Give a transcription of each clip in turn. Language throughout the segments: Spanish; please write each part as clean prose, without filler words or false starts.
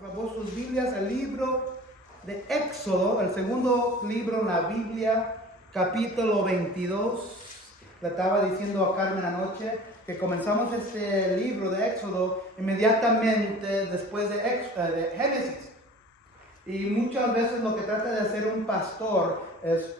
por favor, sus Biblias al libro de Éxodo, el segundo libro en la Biblia, capítulo 22. Le estaba diciendo a Carmen anoche que comenzamos este libro de Éxodo inmediatamente después de Génesis. Y muchas veces lo que trata de hacer un pastor es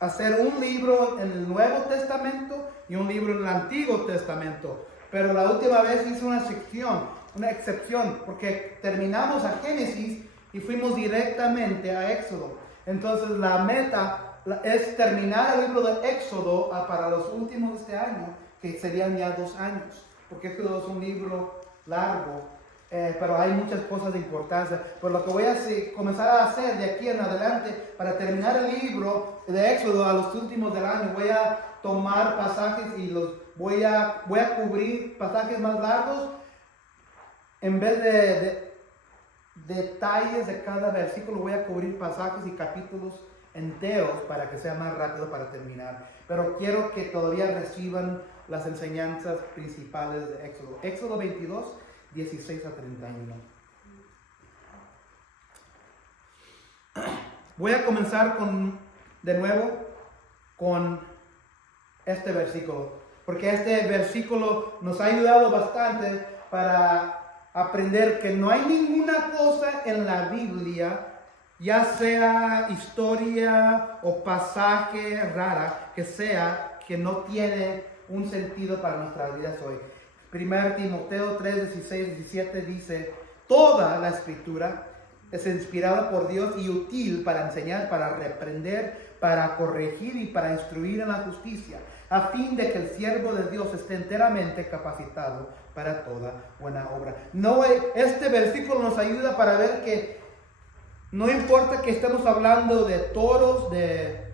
hacer un libro en el Nuevo Testamento y un libro en el Antiguo Testamento. Pero la última vez hice una excepción, porque terminamos a Génesis y fuimos directamente a Éxodo. Entonces la meta es terminar el libro de Éxodo para los últimos de este año, que serían ya 2 años, porque Éxodo es un libro largo. Pero hay muchas cosas de importancia. Por lo que voy a comenzar a hacer de aquí en adelante, para terminar el libro de Éxodo a los últimos del año, voy a tomar pasajes y voy a cubrir pasajes más largos en vez de detalles de cada versículo. Voy a cubrir pasajes y capítulos enteros para que sea más rápido para terminar. Pero quiero que todavía reciban las enseñanzas principales de Éxodo. Éxodo 22, 16 a 31. Voy a comenzar de nuevo con este versículo, porque este versículo nos ha ayudado bastante para aprender que no hay ninguna cosa en la Biblia, ya sea historia o pasaje rara, que no tiene un sentido para nuestras vidas hoy. 1 Timoteo 3, 16, 17 dice: toda la escritura es inspirada por Dios y útil para enseñar, para reprender, para corregir y para instruir en la justicia, a fin de que el siervo de Dios esté enteramente capacitado para toda buena obra. Este versículo nos ayuda para ver que no importa que estemos hablando de toros, de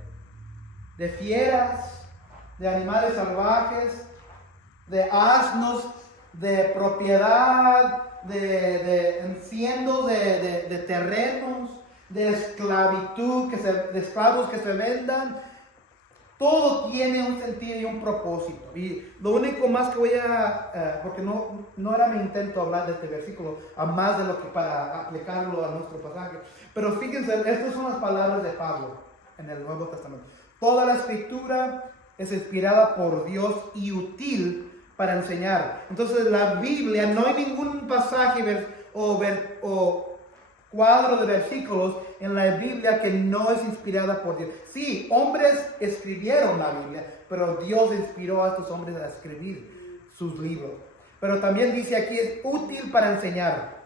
fieras, de animales salvajes, de asnos, de propiedad, de enciendos de terrenos, de esclavitud, de esclavos que se vendan. Todo tiene un sentido y un propósito. Y lo único más que voy porque no era mi intento hablar de este versículo, a más de lo que para aplicarlo a nuestro pasaje. Pero fíjense, estas son las palabras de Pablo en el Nuevo Testamento. Toda la escritura es inspirada por Dios y útil para enseñar. Entonces la Biblia, no hay ningún pasaje o cuadro de versículos en la Biblia que no es inspirada por Dios. Sí, hombres escribieron la Biblia, pero Dios inspiró a estos hombres a escribir sus libros. Pero también dice aquí, es útil para enseñar.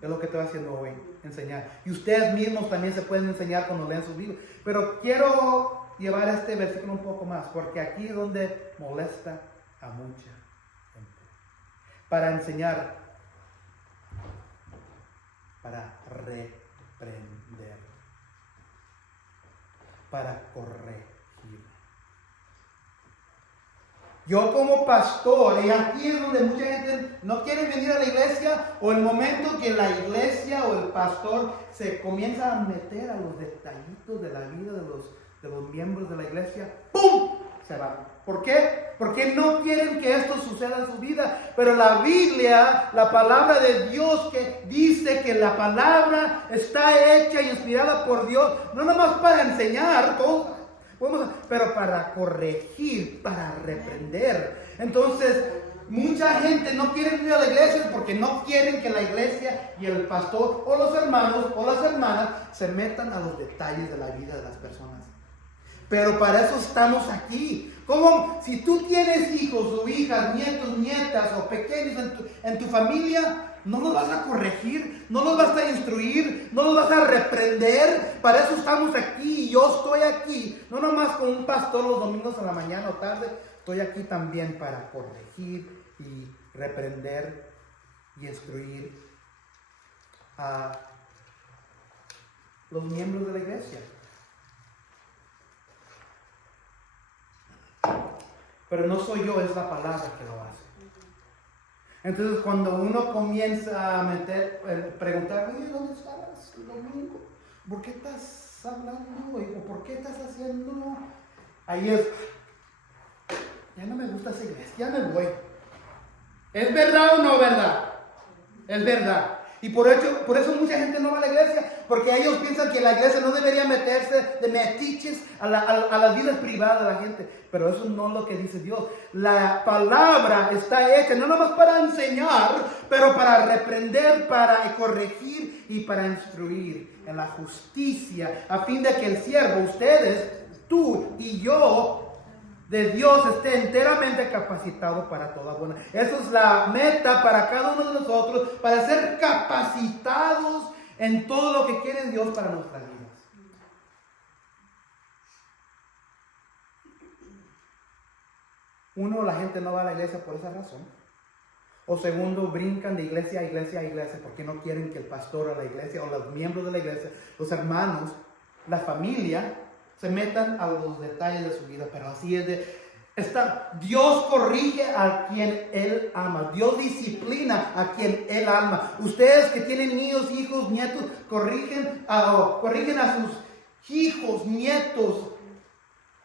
Es lo que estoy haciendo hoy, enseñar. Y ustedes mismos también se pueden enseñar cuando leen sus Biblias. Pero quiero llevar este versículo un poco más, porque aquí es donde molesta a mucha gente. Para enseñar, para reprender, para corregir. Yo como pastor, y aquí es donde mucha gente no quiere venir a la iglesia, o el momento que la iglesia o el pastor se comienza a meter a los detallitos de la vida de los miembros de la iglesia, ¡pum!, se van. ¿Por qué? Porque no quieren que esto suceda en su vida. Pero la Biblia, la palabra de Dios, que dice que la palabra está hecha y inspirada por Dios, no nomás para enseñar cosas, pero para corregir, para reprender. Entonces, mucha gente no quiere ir a la iglesia porque no quieren que la iglesia y el pastor o los hermanos o las hermanas se metan a los detalles de la vida de las personas. Pero para eso estamos aquí. Como si tú tienes hijos o hijas, nietos, nietas o pequeños en tu familia, no los vas a corregir, no los vas a instruir, no los vas a reprender. Para eso estamos aquí y yo estoy aquí. No nomás con un pastor los domingos en la mañana o tarde. Estoy aquí también para corregir y reprender y instruir a los miembros de la iglesia. Pero no soy yo, es la palabra que lo hace. Entonces cuando uno comienza a preguntar, oye, ¿dónde estabas el domingo? ¿Por qué estás hablando? ¿O por qué estás haciendo? Ahí es, ya no me gusta esa iglesia, ya me voy. ¿Es verdad o no verdad? Es verdad. Y por eso mucha gente no va a la iglesia, porque ellos piensan que la iglesia no debería meterse de metiches a la vida privada de la gente. Pero eso no es lo que dice Dios. La palabra está hecha no nomás para enseñar, pero para reprender, para corregir y para instruir en la justicia, a fin de que el siervo, ustedes, tú y yo, de Dios esté enteramente capacitado para toda buena. Esa es la meta para cada uno de nosotros, para ser capacitados en todo lo que quiere Dios para nuestras vidas. Uno, la gente no va a la iglesia por esa razón. O segundo, brincan de iglesia a iglesia a iglesia porque no quieren que el pastor a la iglesia o los miembros de la iglesia, los hermanos, la familia, se metan a los detalles de su vida. Pero así es Dios corrige a quien Él ama. Dios disciplina a quien Él ama. Ustedes que tienen niños, hijos, nietos, corrigen a sus hijos, nietos.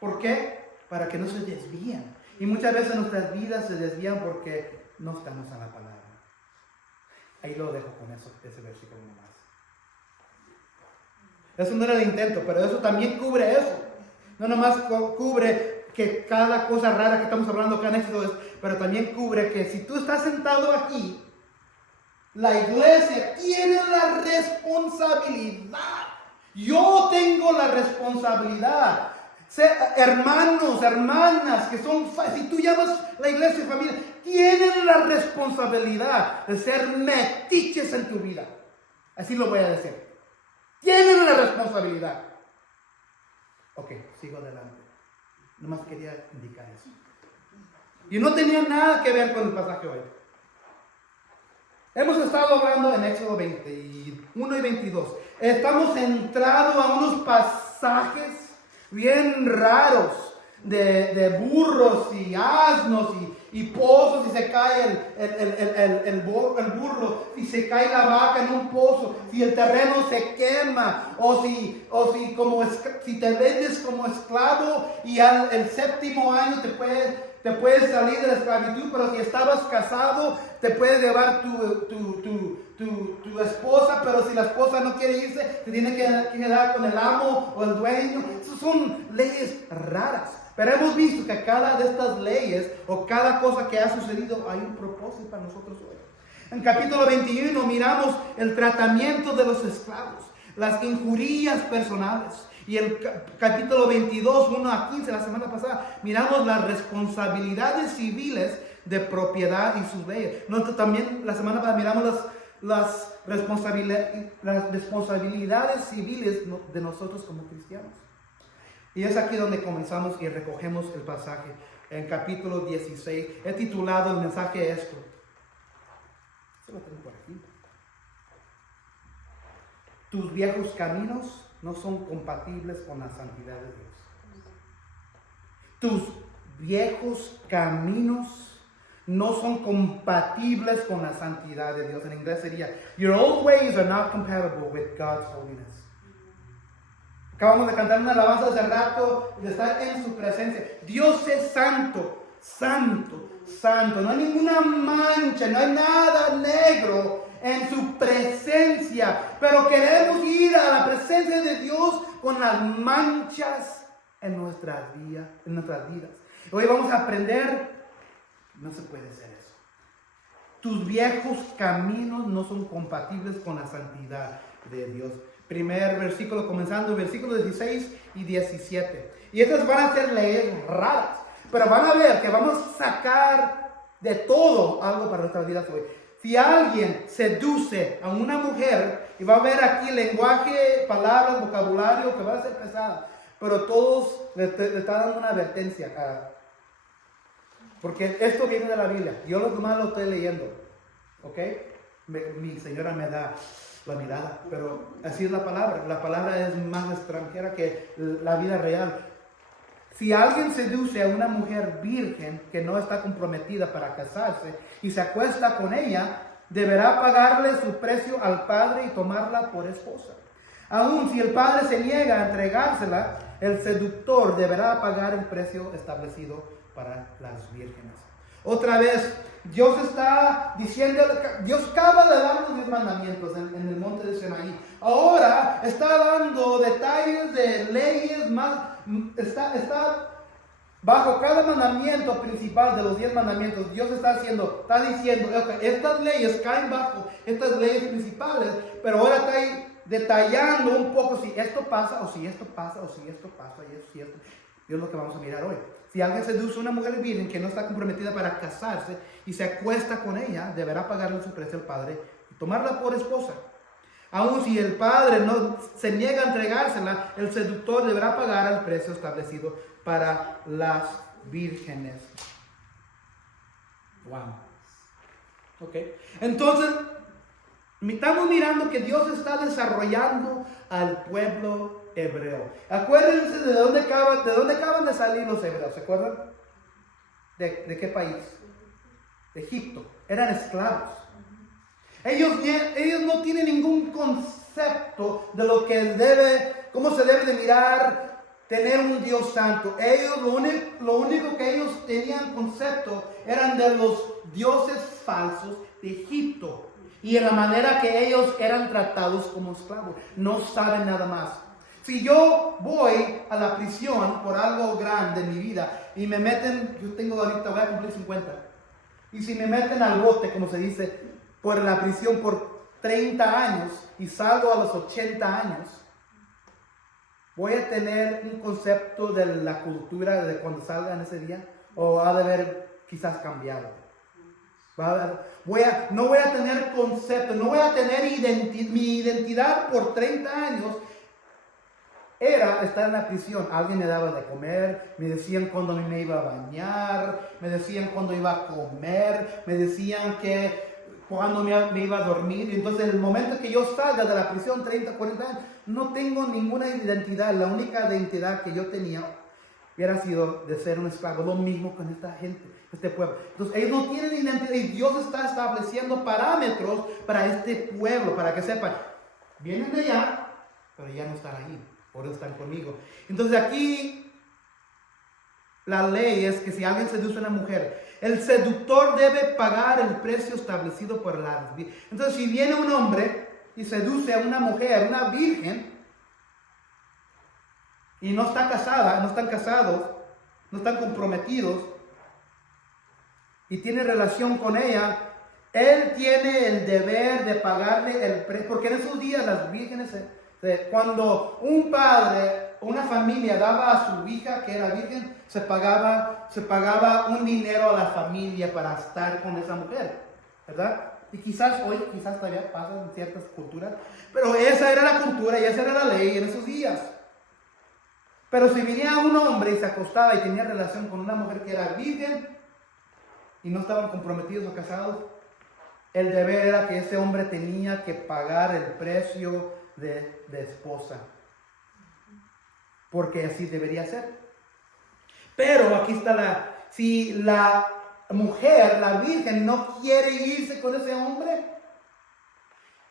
¿Por qué? Para que no se desvíen. Y muchas veces nuestras vidas se desvían porque no estamos en la palabra. Ahí lo dejo con ese versículo nomás. Eso no era el intento, pero eso también cubre eso. No nomás cubre que cada cosa rara que estamos hablando acá en Éxodo, pero también cubre que si tú estás sentado aquí, la iglesia tiene la responsabilidad. Yo tengo la responsabilidad. Hermanos, hermanas, si tú llamas la iglesia familia, tienen la responsabilidad de ser metiches en tu vida. Así lo voy a decir. Tienen la responsabilidad. Ok, sigo adelante. Nomás quería indicar eso. Y no tenía nada que ver con el pasaje hoy. Hemos estado hablando en Éxodo 21 y 22. Estamos entrando a unos pasajes bien raros de burros y asnos y pozos, y se cae el burro, si se cae la vaca en un pozo, si el terreno se quema, o si te vendes como esclavo y el séptimo año te puedes salir de la esclavitud, pero si estabas casado, te puedes llevar tu esposa, pero si la esposa no quiere irse, te tiene que quedar con el amo o el dueño. Esas son leyes raras. Pero hemos visto que cada de estas leyes o cada cosa que ha sucedido hay un propósito para nosotros hoy. En capítulo 21 miramos el tratamiento de los esclavos, las injurias personales. Y en capítulo 22, 1 a 15, la semana pasada, miramos las responsabilidades civiles de propiedad y sus leyes. Nosotros también la semana pasada miramos las responsabilidades civiles de nosotros como cristianos. Y es aquí donde comenzamos y recogemos el pasaje. En capítulo 16, he titulado el mensaje esto. Se lo tengo por aquí. Tus viejos caminos no son compatibles con la santidad de Dios. Tus viejos caminos no son compatibles con la santidad de Dios. En inglés sería, your old ways are not compatible with God's holiness. Acabamos de cantar una alabanza hace rato, de estar en su presencia. Dios es santo, santo, santo. No hay ninguna mancha, no hay nada negro en su presencia. Pero queremos ir a la presencia de Dios con las manchas en nuestras vidas. Hoy vamos a aprender, no se puede hacer eso. Tus viejos caminos no son compatibles con la santidad de Dios. Primer versículo, comenzando versículos 16 y 17. Y estas van a ser leyes raras, pero van a ver que vamos a sacar de todo algo para nuestras vidas hoy. Si alguien seduce a una mujer, y va a ver aquí lenguaje, palabras, vocabulario que va a ser pesada, pero todos le está dando una advertencia. Porque esto viene de la Biblia. Yo lo demás lo estoy leyendo. ¿Ok? Mi señora me da la mirada, pero así es la palabra. La palabra es más extranjera que la vida real. Si alguien seduce a una mujer virgen que no está comprometida para casarse y se acuesta con ella, deberá pagarle su precio al padre y tomarla por esposa. Aun si el padre se niega a entregársela, el seductor deberá pagar el precio establecido para las vírgenes. Otra vez, Dios está diciendo, Dios acaba de dar los 10 mandamientos en el monte de Sinaí. Ahora está dando detalles de leyes más, está bajo cada mandamiento principal de los 10 mandamientos. Dios está diciendo, okay, estas leyes caen bajo estas leyes principales, pero ahora está ahí detallando un poco si esto pasa, o si esto pasa, o si esto pasa, y eso, y esto. Y es lo que vamos a mirar hoy. Si alguien seduce a una mujer virgen que no está comprometida para casarse y se acuesta con ella, deberá pagarle su precio al padre y tomarla por esposa. Aun si el padre no se niega a entregársela, el seductor deberá pagar el precio establecido para las vírgenes. Wow. Ok. Entonces, estamos mirando que Dios está desarrollando al pueblo hebreo. Acuérdense de dónde acaban de salir los hebreos. ¿Se acuerdan? ¿De qué país? De Egipto. Eran esclavos. Ellos no tienen ningún concepto de cómo se debe de mirar tener un Dios santo. Ellos, lo único que ellos tenían concepto eran de los dioses falsos de Egipto. Y en la manera que ellos eran tratados como esclavos. No saben nada más. Si yo voy a la prisión por algo grande en mi vida y me meten, voy a cumplir 50. Y si me meten al bote, como se dice, por la prisión por 30 años y salgo a los 80 años, voy a tener un concepto de la cultura de cuando salga en ese día, o ha de haber quizás cambiado. No voy a tener concepto, no voy a tener mi identidad por 30 años. Era estar en la prisión. Alguien me daba de comer, me decían cuándo me iba a bañar, me decían cuándo iba a comer, me decían que cuándo me iba a dormir. Entonces, en el momento que yo salga de la prisión, 30, 40 años, no tengo ninguna identidad. La única identidad que yo tenía hubiera sido de ser un esclavo. Lo mismo con esta gente, este pueblo. Entonces, ellos no tienen identidad y Dios está estableciendo parámetros para este pueblo, para que sepan, vienen de allá, pero ya no están ahí. Por eso están conmigo. Entonces aquí la ley es que si alguien seduce a una mujer, el seductor debe pagar el precio establecido por la virgen. Entonces si viene un hombre y seduce a una mujer, una virgen, y no está casada, no están casados, no están comprometidos, y tiene relación con ella, él tiene el deber de pagarle el precio, porque en esos días las vírgenes cuando un padre, una familia daba a su hija que era virgen, se pagaba un dinero a la familia para estar con esa mujer, ¿verdad? Y quizás hoy, todavía pasa en ciertas culturas, pero esa era la cultura y esa era la ley en esos días. Pero si venía un hombre y se acostaba y tenía relación con una mujer que era virgen y no estaban comprometidos o casados, el deber era que ese hombre tenía que pagar el precio de esposa, porque así debería ser. Pero aquí está si la mujer, la virgen, no quiere irse con ese hombre,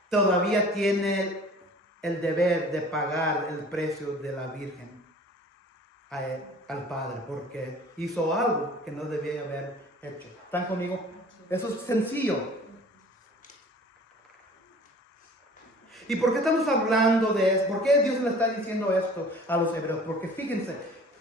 todavía tiene el deber de pagar el precio de la virgen al padre, porque hizo algo que no debía haber hecho. ¿Están conmigo? Eso es sencillo. ¿Y por qué estamos hablando de eso? ¿Por qué Dios le está diciendo esto a los hebreos? Porque fíjense,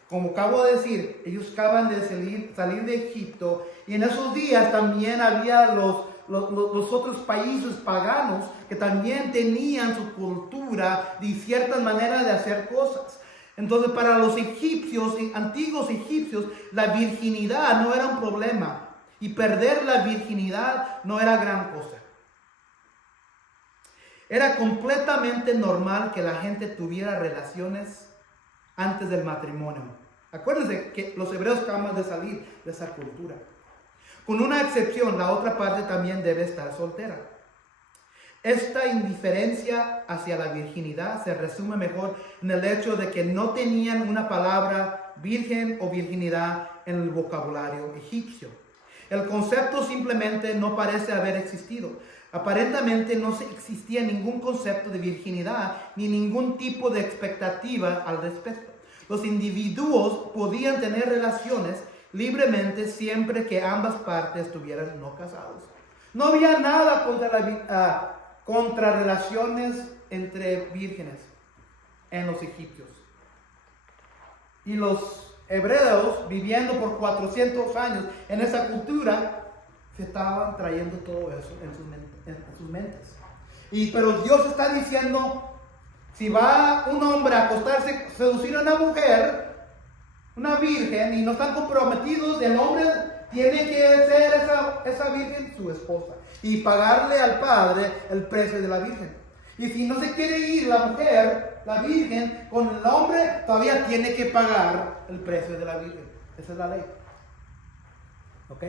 como acabo de decir, ellos acaban de salir de Egipto, y en esos días también había los otros países paganos que también tenían su cultura y ciertas maneras de hacer cosas. Entonces, para los egipcios, antiguos egipcios, la virginidad no era un problema, y perder la virginidad no era gran cosa. Era completamente normal que la gente tuviera relaciones antes del matrimonio. Acuérdense que los hebreos acaban de salir de esa cultura. Con una excepción, la otra parte también debe estar soltera. Esta indiferencia hacia la virginidad se resume mejor en el hecho de que no tenían una palabra virgen o virginidad en el vocabulario egipcio. El concepto simplemente no parece haber existido. Aparentemente no existía ningún concepto de virginidad ni ningún tipo de expectativa al respecto. Los individuos podían tener relaciones libremente siempre que ambas partes estuvieran no casados. No había nada contra relaciones entre vírgenes en los egipcios. Y los hebreos, viviendo por 400 años en esa cultura, se estaban trayendo todo eso en sus mentes. Pero Dios está diciendo, si va un hombre a acostarse, seducir a una mujer, una virgen, y no están comprometidos, el hombre tiene que ser esa virgen su esposa y pagarle al padre el precio de la virgen. Y si no se quiere ir la mujer, la virgen, con el hombre, todavía tiene que pagar el precio de la virgen. Esa es la ley. ¿Ok?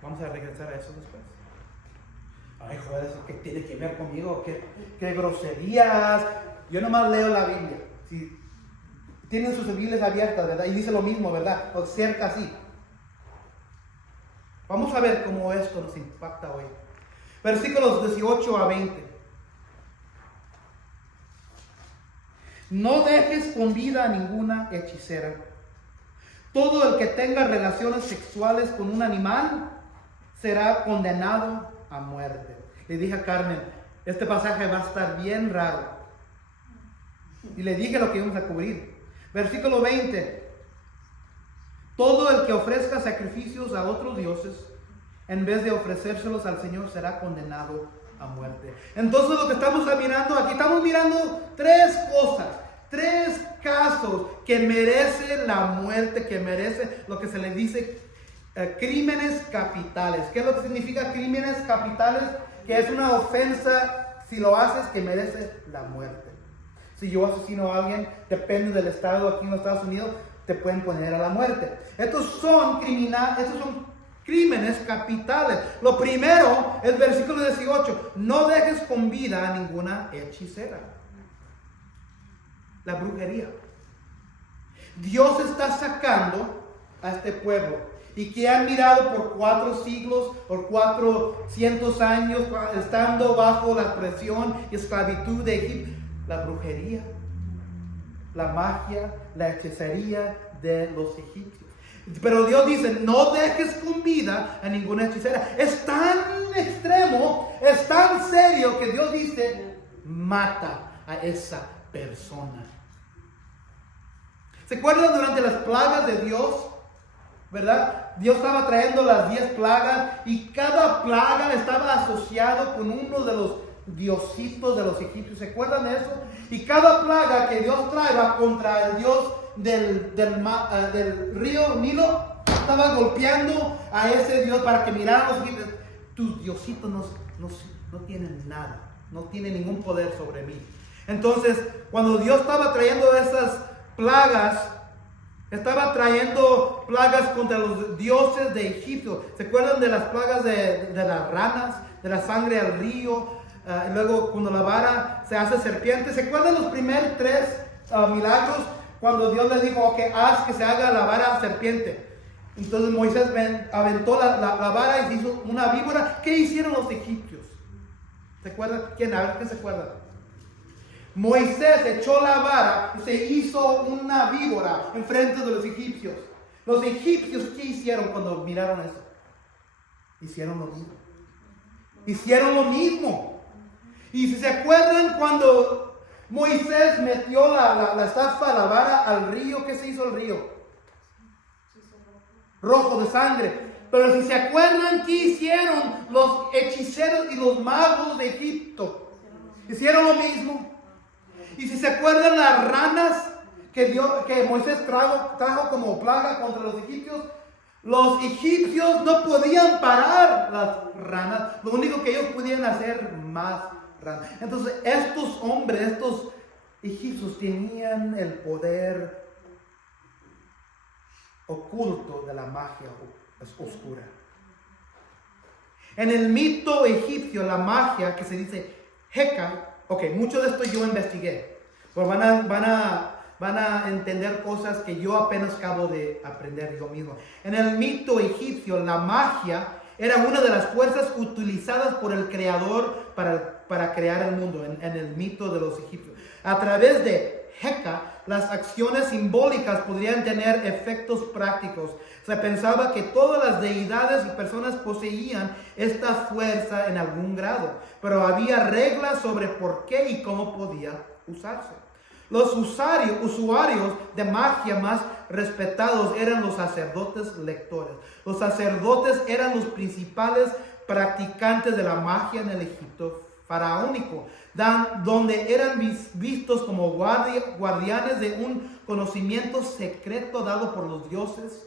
Vamos a regresar a eso después. Ay, joder, ¿eso qué tiene que ver conmigo? ¿Qué groserías? Yo nomás leo la Biblia. Si tienen sus Biblias abiertas, ¿verdad? Y dice lo mismo, ¿verdad? O cerca así. Vamos a ver cómo esto nos impacta hoy. Versículos 18 a 20. No dejes con vida a ninguna hechicera. Todo el que tenga relaciones sexuales con un animal será condenado a muerte. Le dije a Carmen, este pasaje va a estar bien raro. Y le dije lo que íbamos a cubrir. Versículo 20. Todo el que ofrezca sacrificios a otros dioses, en vez de ofrecérselos al Señor, será condenado a muerte. Entonces lo que estamos mirando aquí, estamos mirando tres cosas, tres casos que merecen la muerte, que merece lo que se le dice crímenes capitales. ¿Qué es lo que significa crímenes capitales? Que es una ofensa, si lo haces, que merece la muerte. Si yo asesino a alguien, depende del estado, aquí en los Estados Unidos, te pueden poner a la muerte. Estos son crímenes capitales. Lo primero es versículo 18. No dejes con vida a ninguna hechicera. La brujería. Dios está sacando a este pueblo, y que han mirado por 4 siglos, por 400 años, estando bajo la presión y esclavitud de Egipto. La brujería, la magia, la hechicería de los egipcios. Pero Dios dice, no dejes con vida a ninguna hechicera. Es tan extremo, es tan serio, que Dios dice, mata a esa persona. ¿Se acuerdan durante las plagas de Dios? ¿Verdad? Dios estaba trayendo las 10 plagas, y cada plaga estaba asociado con uno de los diositos de los egipcios. ¿Se acuerdan de eso? Y cada plaga que Dios traía contra el Dios del río Nilo, estaba golpeando a ese Dios para que miraran los egipcios. Tus diositos no tienen nada, no tienen ningún poder sobre mí. Entonces, cuando Dios estaba trayendo esas plagas, estaba trayendo plagas contra los dioses de Egipto. ¿Se acuerdan de las plagas de las ranas, de la sangre al río? Luego, cuando la vara se hace serpiente. ¿Se acuerdan los primeros 3 milagros? Cuando Dios les dijo, ok, haz que se haga la vara serpiente. Entonces Moisés aventó la vara y se hizo una víbora. ¿Qué hicieron los egipcios? ¿Se acuerdan? ¿Quién? A ver, ¿qué se acuerdan? Moisés echó la vara y se hizo una víbora en frente de los egipcios. Los egipcios, ¿qué hicieron cuando miraron eso? Hicieron lo mismo. Hicieron lo mismo. Y si se acuerdan, cuando Moisés metió la estafa, la vara al río, ¿qué se hizo el río? Rojo de sangre. Pero si se acuerdan, ¿qué hicieron los hechiceros y los magos de Egipto? Hicieron lo mismo. Y si se acuerdan, las ranas que Moisés trajo como plaga contra los egipcios, los egipcios no podían parar las ranas. Lo único que ellos podían hacer, más ranas. Entonces estos hombres, estos egipcios, tenían el poder oculto de la magia oscura. En el mito egipcio, la magia que se dice Heka, ok, mucho de esto yo investigué, pero van a entender cosas que yo apenas acabo de aprender yo mismo. En el mito egipcio, la magia era una de las fuerzas utilizadas por el creador para crear el mundo, en el mito de los egipcios. A través de Heka, las acciones simbólicas podrían tener efectos prácticos. Se pensaba que todas las deidades y personas poseían esta fuerza en algún grado, pero había reglas sobre por qué y cómo podía usarse. Los usuarios de magia más respetados eran los sacerdotes lectores. Los sacerdotes eran los principales practicantes de la magia en el Egipto faraónico, donde eran vistos como guardianes de un conocimiento secreto dado por los dioses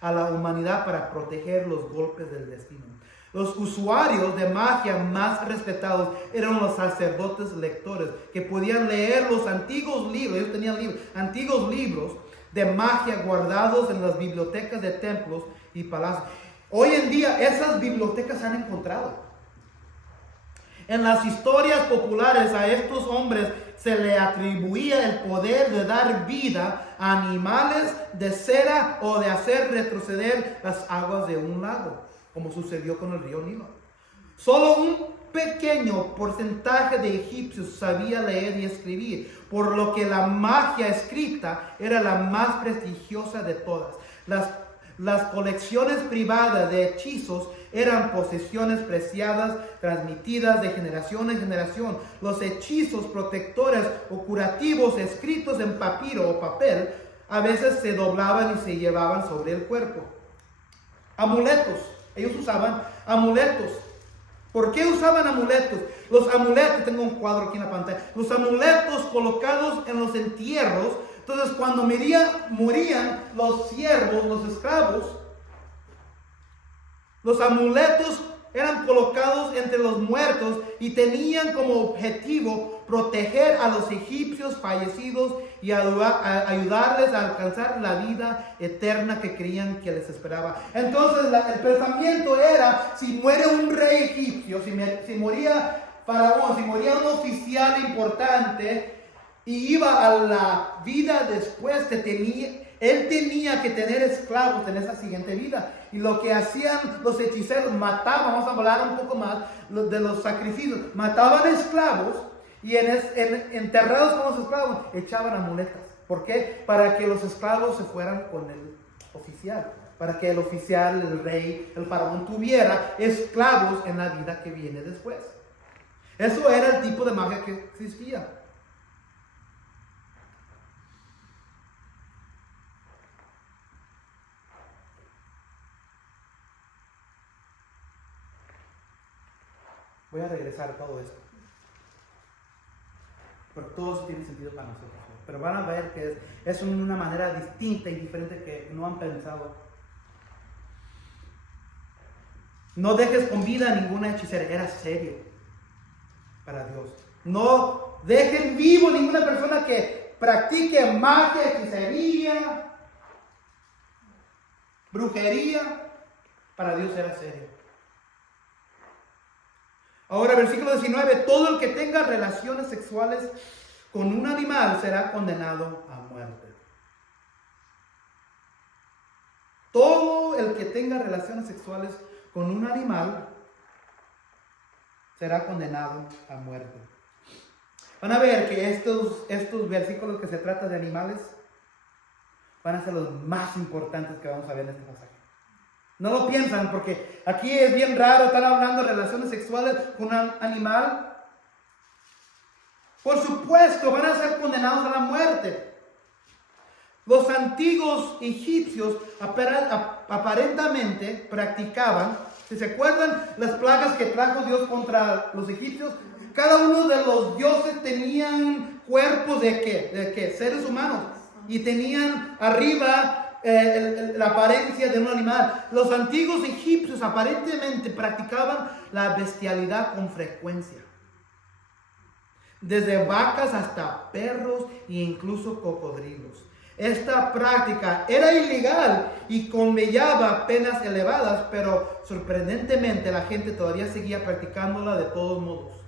a la humanidad para proteger los golpes del destino. Los usuarios de magia más respetados eran los sacerdotes lectores, que podían leer los antiguos libros. Ellos tenían antiguos libros de magia guardados en las bibliotecas de templos y palacios. Hoy en día esas bibliotecas se han encontrado. En las historias populares a estos hombres se le atribuía el poder de dar vida a animales de cera o de hacer retroceder las aguas de un lago, como sucedió con el río Nilo. Solo un pequeño porcentaje de egipcios sabía leer y escribir, por lo que la magia escrita era la más prestigiosa de todas. Las colecciones privadas de hechizos eran posesiones preciadas, transmitidas de generación en generación. Los hechizos protectores o curativos escritos en papiro o papel a veces se doblaban y se llevaban sobre el cuerpo. Amuletos. Ellos usaban amuletos. ¿Por qué usaban amuletos? Los amuletos, tengo un cuadro aquí en la pantalla. Los amuletos colocados en los entierros. Entonces, cuando morían los siervos, los esclavos, los amuletos eran colocados entre los muertos y tenían como objetivo proteger a los egipcios fallecidos y ayudarles a alcanzar la vida eterna que creían que les esperaba. Entonces el pensamiento era, si muere un rey egipcio, si moría Faraón, si moría un oficial importante y iba a la vida después, él tenía que tener esclavos en esa siguiente vida. Y lo que hacían los hechiceros, mataban, vamos a hablar un poco más de los sacrificios, mataban esclavos y enterrados con los esclavos echaban amuletas. ¿Por qué? Para que los esclavos se fueran con el oficial, para que el oficial, el rey, el faraón tuviera esclavos en la vida que viene después. Eso era el tipo de magia que existía. Voy a regresar a todo esto. Porque todo eso tiene sentido para nosotros. Pero van a ver que es una manera distinta y diferente que no han pensado. No dejes con vida a ninguna hechicera. Era serio para Dios. No dejen vivo ninguna persona que practique magia, hechicería, brujería. Para Dios era serio. Ahora, versículo 19, todo el que tenga relaciones sexuales con un animal será condenado a muerte. Todo el que tenga relaciones sexuales con un animal será condenado a muerte. Van a ver que estos versículos que se trata de animales van a ser los más importantes que vamos a ver en este pasaje. No lo piensan porque aquí es bien raro estar hablando de relaciones sexuales con un animal. Por supuesto, van a ser condenados a la muerte. Los antiguos egipcios aparentemente practicaban, si se acuerdan las plagas que trajo Dios contra los egipcios, cada uno de los dioses tenían cuerpos ¿de qué? Seres humanos. Y tenían arriba la apariencia de un animal. Los antiguos egipcios aparentemente practicaban la bestialidad con frecuencia. Desde vacas hasta perros e incluso cocodrilos. Esta práctica era ilegal y conllevaba penas elevadas, pero sorprendentemente la gente todavía seguía practicándola de todos modos.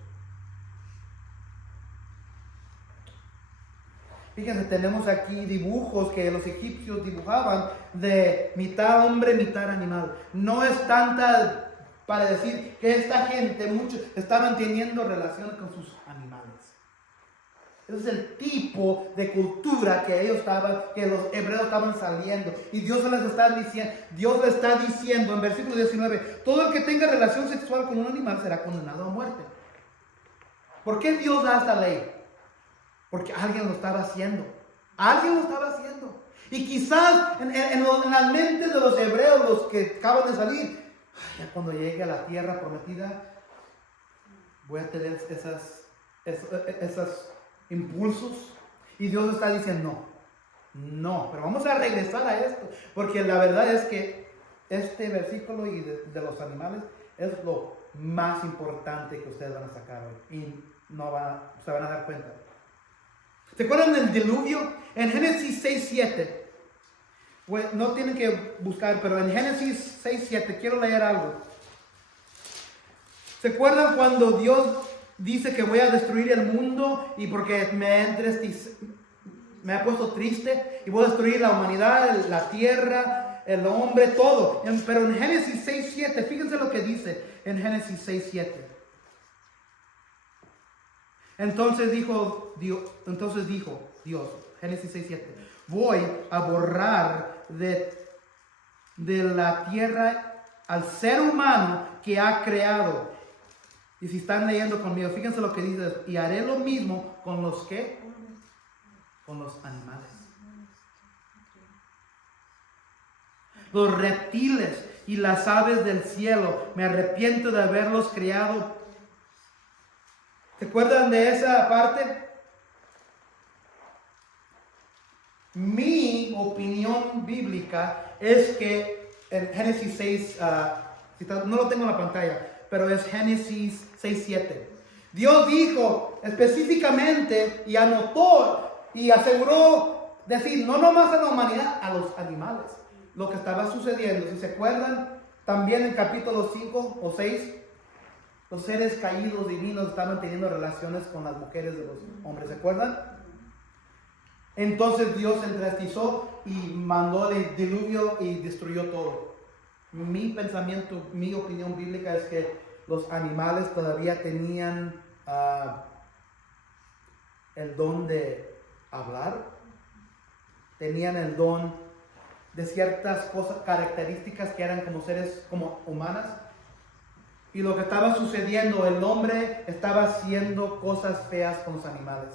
Fíjense, tenemos aquí dibujos que los egipcios dibujaban de mitad hombre, mitad animal. No es tanta para decir que esta gente, muchos, estaban teniendo relaciones con sus animales. Ese es el tipo de cultura que los hebreos estaban saliendo. Y Dios les está diciendo en versículo 19, todo el que tenga relación sexual con un animal será condenado a muerte. ¿Por qué Dios da esta ley? Porque alguien lo estaba haciendo. Alguien lo estaba haciendo. Y quizás en las mentes de los hebreos, los que acaban de salir, ya cuando llegue a la tierra prometida, voy a tener esos impulsos. Y Dios está diciendo, no, pero vamos a regresar a esto. Porque la verdad es que este versículo y de los animales es lo más importante que ustedes van a sacar hoy. Y se van a dar cuenta. ¿Se acuerdan del diluvio? En Génesis 6:7. Pues no tienen que buscar, pero en Génesis 6:7 quiero leer algo. ¿Se acuerdan cuando Dios dice que voy a destruir el mundo y porque me ha puesto triste y voy a destruir la humanidad, la tierra, el hombre, todo? Pero en Génesis 6:7, fíjense lo que dice en Génesis 6:7. Entonces dijo Dios, Génesis 6:7, voy a borrar de la tierra al ser humano que ha creado. Y si están leyendo conmigo, fíjense lo que dice, y haré lo mismo con los que, con los animales, los reptiles y las aves del cielo. Me arrepiento de haberlos creado. ¿Se acuerdan de esa parte? Mi opinión bíblica es que en Génesis 6, no lo tengo en la pantalla, pero es Génesis 6:7. Dios dijo específicamente y anotó y aseguró decir, no nomás a la humanidad, a los animales, lo que estaba sucediendo. Si se acuerdan, también en capítulo 5 o 6, los seres caídos divinos estaban teniendo relaciones con las mujeres de los hombres. ¿Se acuerdan? Entonces Dios se entristezó y mandó el diluvio y destruyó todo. Mi pensamiento, mi opinión bíblica es que los animales todavía tenían el don de hablar, tenían el don de ciertas cosas, características que eran como seres, como humanas. Y lo que estaba sucediendo, el hombre estaba haciendo cosas feas con los animales.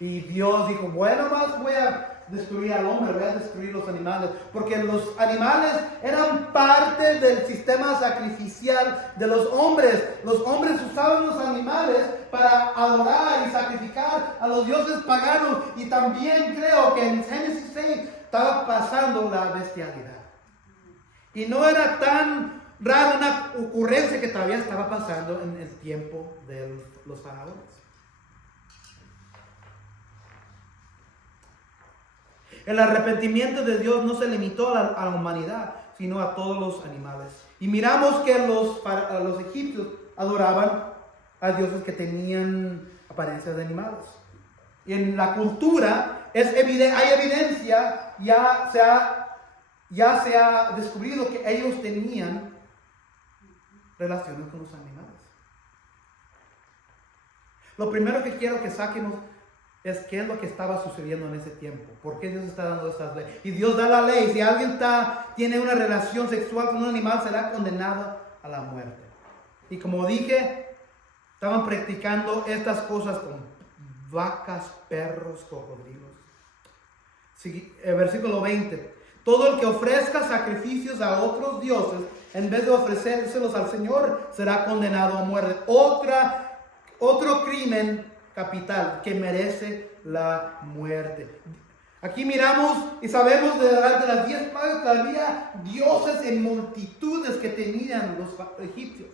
Y Dios dijo, bueno, más voy a destruir al hombre, voy a destruir los animales. Porque los animales eran parte del sistema sacrificial de los hombres. Los hombres usaban los animales para adorar y sacrificar a los dioses paganos. Y también creo que en Génesis 6 estaba pasando la bestialidad. Y no era tan raro una ocurrencia que todavía estaba pasando en el tiempo de los faraones. El arrepentimiento de Dios no se limitó a la humanidad, sino a todos los animales. Y miramos que los egipcios adoraban a dioses que tenían apariencia de animales. Y en la cultura hay evidencia, ya se ha descubierto que ellos tenían relaciones con los animales. Lo primero que quiero que saquemos es qué es lo que estaba sucediendo en ese tiempo. ¿Por qué Dios está dando estas leyes? Y Dios da la ley. Si alguien tiene una relación sexual con un animal, será condenado a la muerte. Y como dije, estaban practicando estas cosas con vacas, perros, cocodrilos. El versículo 20. Todo el que ofrezca sacrificios a otros dioses, en vez de ofrecérselos al Señor, será condenado a muerte. Otro crimen capital que merece la muerte. Aquí miramos y sabemos de las 10 plagas que había dioses en multitudes que tenían los egipcios.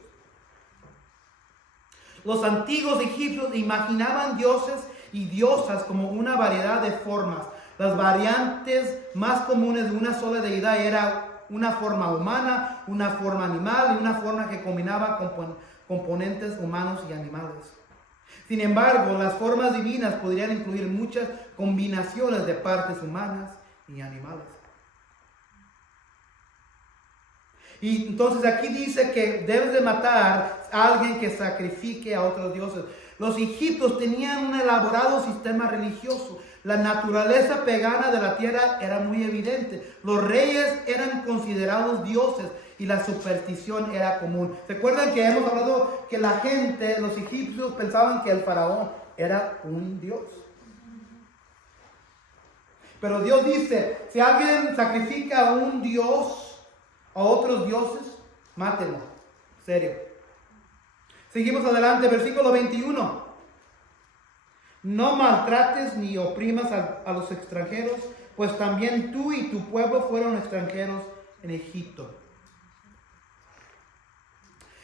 Los antiguos egipcios imaginaban dioses y diosas como una variedad de formas. Las variantes más comunes de una sola deidad era una forma humana, una forma animal y una forma que combinaba componentes humanos y animales. Sin embargo, las formas divinas podrían incluir muchas combinaciones de partes humanas y animales. Y entonces aquí dice que debes de matar a alguien que sacrifique a otros dioses. Los egipcios tenían un elaborado sistema religioso. La naturaleza pagana de la tierra era muy evidente. Los reyes eran considerados dioses y la superstición era común. ¿Recuerdan que hemos hablado que la gente, los egipcios, pensaban que el faraón era un dios? Pero Dios dice, si alguien sacrifica a un dios, a otros dioses, mátenlo. Serio. Seguimos adelante, versículo 21. No maltrates ni oprimas a los extranjeros, pues también tú y tu pueblo fueron extranjeros en Egipto.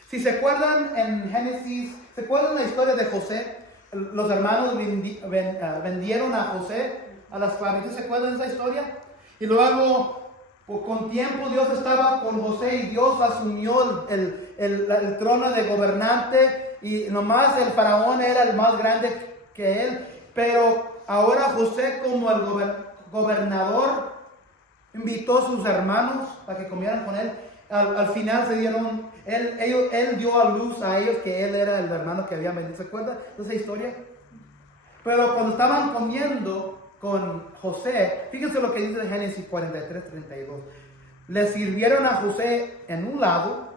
Si se acuerdan en Génesis, ¿se acuerdan la historia de José? Los hermanos vendieron a José a la esclavitud. ¿Se acuerdan de esa historia? Y luego, con tiempo, Dios estaba con José y Dios asumió el trono de gobernante. Y nomás el faraón era el más grande que él. Pero ahora José, como el gobernador, invitó a sus hermanos para que comieran con él. Al final se dieron, él dio a luz a ellos que él era el hermano que había venido. ¿Se acuerdan de esa historia? Pero cuando estaban comiendo con José, fíjense lo que dice en Génesis 43-32. Le sirvieron a José en un lado,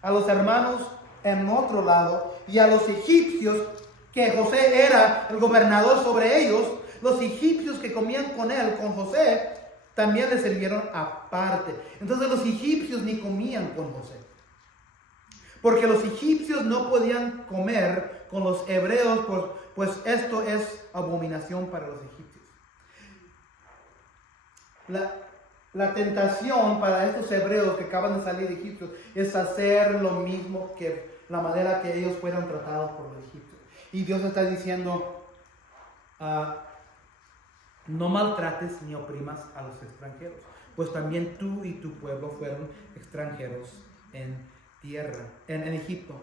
a los hermanos en otro lado, y a los egipcios, que José era el gobernador sobre ellos, los egipcios que comían con él, con José, también le sirvieron aparte. Entonces los egipcios ni comían con José, porque los egipcios no podían comer con los hebreos, pues esto es abominación para los egipcios. La tentación para estos hebreos que acaban de salir de Egipto es hacer lo mismo, que la manera que ellos fueron tratados por los egipcios. Y Dios está diciendo, no maltrates ni oprimas a los extranjeros, pues también tú y tu pueblo fueron extranjeros en tierra, en Egipto.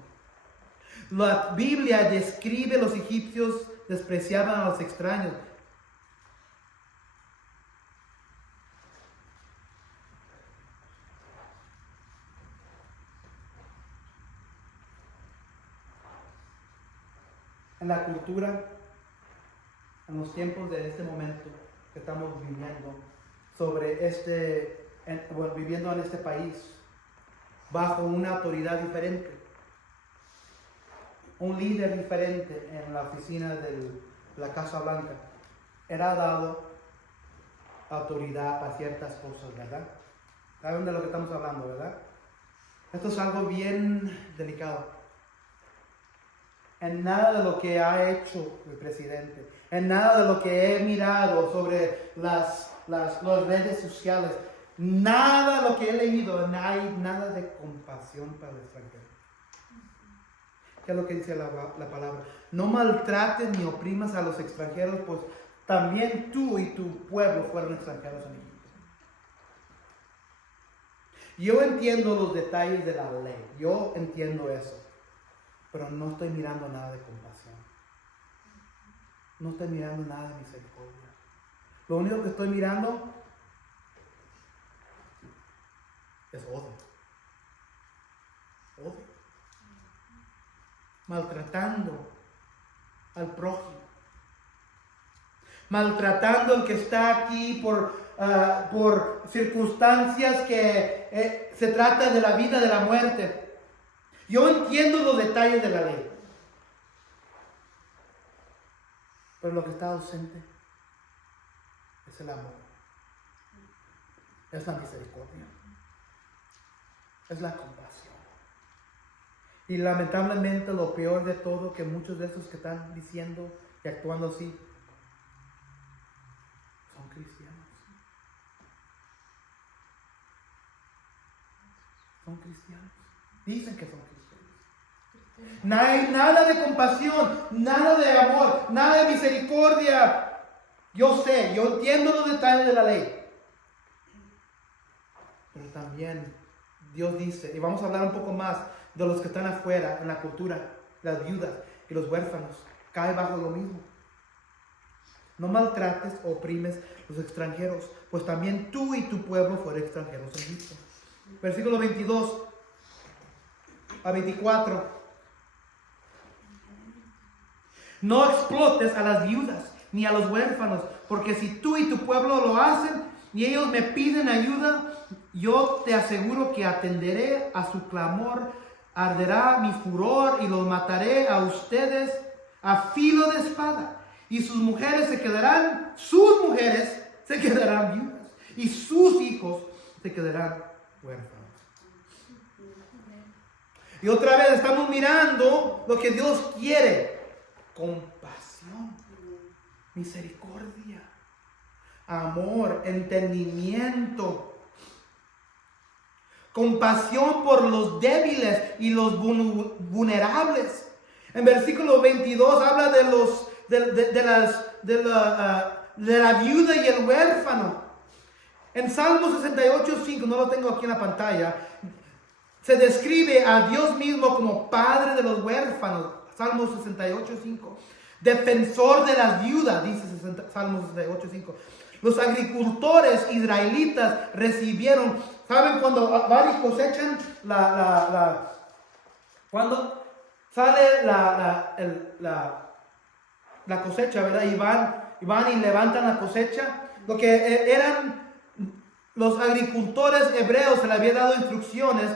La Biblia describe los egipcios despreciaban a los extraños. En la cultura, en los tiempos de este momento que estamos viviendo, viviendo en este país, bajo una autoridad diferente, un líder diferente en la oficina de la Casa Blanca, era dado autoridad para ciertas cosas, ¿verdad? ¿Saben de lo que estamos hablando, verdad? Esto es algo bien delicado. En nada de lo que ha hecho el presidente, en nada de lo que he mirado sobre las redes sociales, nada de lo que he leído, no hay nada de compasión para el extranjero. ¿Qué es lo que dice la palabra? No maltrates ni oprimas a los extranjeros, pues también tú y tu pueblo fueron extranjeros en Egipto. Yo entiendo los detalles de la ley, yo entiendo eso. Pero no estoy mirando nada de compasión. No estoy mirando nada de misericordia. Lo único que estoy mirando es odio. Odio. Maltratando al prójimo. Maltratando al que está aquí por circunstancias que se trata de la vida, de la muerte. Yo entiendo los detalles de la ley, pero lo que está ausente es el amor, es la misericordia, es la compasión. Y lamentablemente lo peor de todo, que muchos de esos que están diciendo y actuando así son cristianos. Son cristianos. Dicen que son cristianos. No hay nada de compasión, nada de amor, nada de misericordia. Yo sé, yo entiendo los detalles de la ley. Pero también Dios dice, y vamos a hablar un poco más de los que están afuera en la cultura, las viudas y los huérfanos, cae bajo lo mismo. No maltrates o oprimes los extranjeros, pues también tú y tu pueblo fueron extranjeros en Egipto. Versículo 22 a 24. No explotes a las viudas ni a los huérfanos, porque si tú y tu pueblo lo hacen y ellos me piden ayuda, yo te aseguro que atenderé a su clamor, arderá mi furor y los mataré a ustedes a filo de espada. Y sus mujeres se quedarán viudas, y sus hijos se quedarán huérfanos. Y otra vez estamos mirando lo que Dios quiere: compasión, misericordia, amor, entendimiento, compasión por los débiles y los vulnerables. En versículo 22 habla de la viuda y el huérfano. En Salmo 68:5, no lo tengo aquí en la pantalla, se describe a Dios mismo como padre de los huérfanos. Salmo 68:5. Defensor de las viudas, dice Salmo 68:5. Los agricultores israelitas recibieron, ¿saben cuando van y cosechan cuando sale la cosecha, ¿verdad? Y van y levantan la cosecha. Lo que eran los agricultores hebreos, se les había dado instrucciones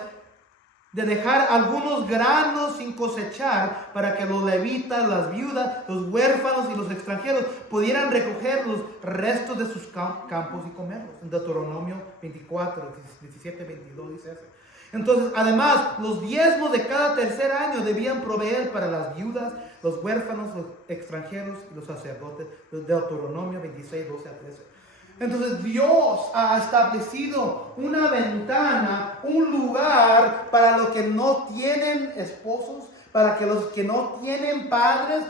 de dejar algunos granos sin cosechar para que los levitas, las viudas, los huérfanos y los extranjeros pudieran recoger los restos de sus campos y comerlos. En Deuteronomio 24, 17, 22 dice eso. Entonces, además, los diezmos de cada tercer año debían proveer para las viudas, los huérfanos, los extranjeros y los sacerdotes. Deuteronomio 26, 12 a 13. Entonces Dios ha establecido una ventana, un lugar para los que no tienen esposos, para que los que no tienen padres,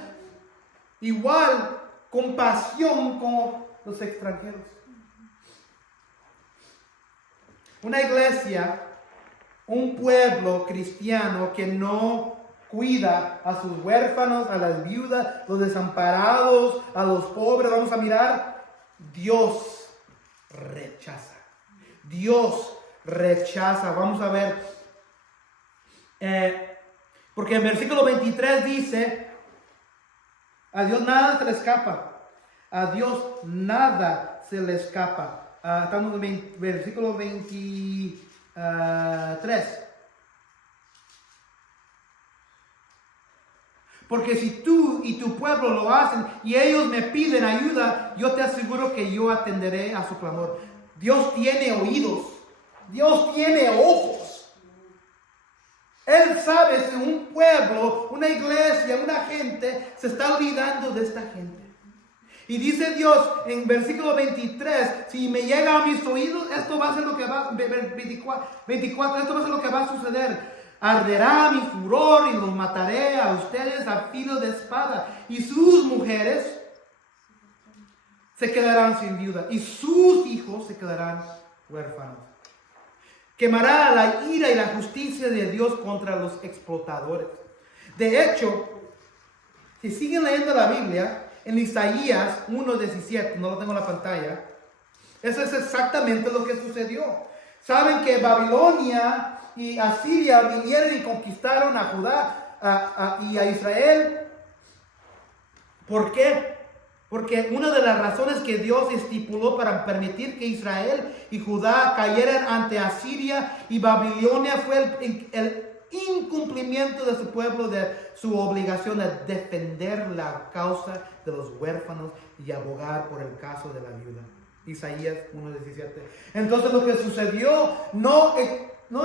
igual compasión como los extranjeros. Una iglesia, un pueblo cristiano que no cuida a sus huérfanos, a las viudas, los desamparados, a los pobres, vamos a mirar, Dios rechaza. Dios rechaza. Vamos a ver. Porque en versículo 23 dice: a Dios nada se le escapa. A Dios nada se le escapa. Estamos en versículo 23. Porque si tú y tu pueblo lo hacen y ellos me piden ayuda, yo te aseguro que yo atenderé a su clamor. Dios tiene oídos. Dios tiene ojos. Él sabe si un pueblo, una iglesia, una gente se está olvidando de esta gente. Y dice Dios en versículo 23, si me llega a mis oídos, esto va a ser lo que va, 24, esto va a ser lo que va a suceder. Arderá mi furor y los mataré a ustedes a filo de espada. Y sus mujeres se quedarán sin viuda. Y sus hijos se quedarán huérfanos. Quemará la ira y la justicia de Dios contra los explotadores. De hecho, si siguen leyendo la Biblia, en Isaías 1:17, no lo tengo en la pantalla, eso es exactamente lo que sucedió. Saben que Babilonia y Asiria vinieron y conquistaron a Judá y a Israel. ¿Por qué? Porque una de las razones que Dios estipuló para permitir que Israel y Judá cayeran ante Asiria y Babilonia fue el incumplimiento de su pueblo de su obligación de defender la causa de los huérfanos y abogar por el caso de la viuda. Isaías 1:17. Entonces lo que sucedió, no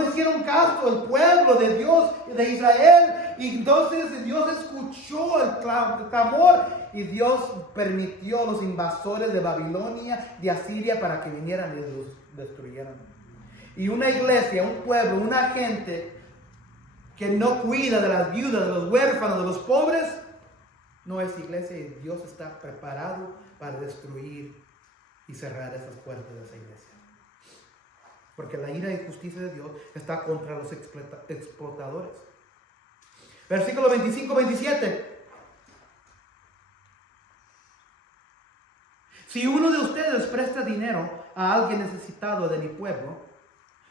hicieron caso el pueblo de Dios, de Israel, y entonces Dios escuchó el clamor y Dios permitió a los invasores de Babilonia, de Asiria, para que vinieran y los destruyeran. Y una iglesia, un pueblo, una gente que no cuida de las viudas, de los huérfanos, de los pobres, no es iglesia, y Dios está preparado para destruir y cerrar esas puertas de esa iglesia. Porque la ira y justicia de Dios está contra los explotadores. Versículo 25-27. Si uno de ustedes presta dinero a alguien necesitado de mi pueblo,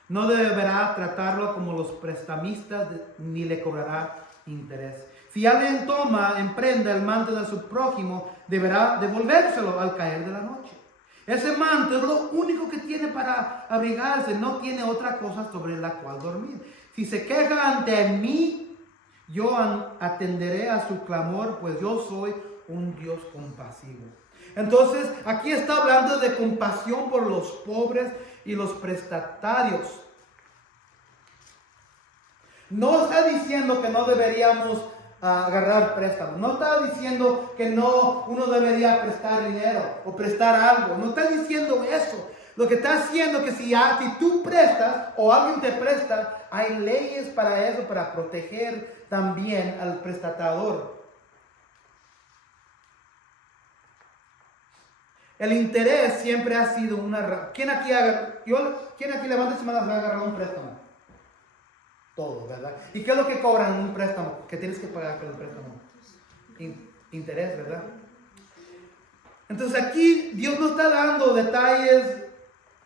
no deberá tratarlo como los prestamistas ni le cobrará interés. Si alguien toma en prenda el manto de su prójimo, deberá devolvérselo al caer de la noche. Ese manto es lo único que tiene para abrigarse, no tiene otra cosa sobre la cual dormir. Si se queja ante mí, yo atenderé a su clamor, pues yo soy un Dios compasivo. Entonces, aquí está hablando de compasión por los pobres y los prestatarios. No está diciendo que no deberíamos agarrar préstamos. No está diciendo que uno debería prestar dinero o prestar algo. No está diciendo eso. Lo que está haciendo es que si tú prestas o alguien te presta, hay leyes para eso, para proteger también al prestatador. El interés siempre ha sido una... ¿Quién aquí levanta su mano ha agarrado un préstamo? Todo, ¿verdad? ¿Y qué es lo que cobran en un préstamo? Que tienes que pagar por el préstamo. Interés, ¿verdad? Entonces aquí Dios no está dando detalles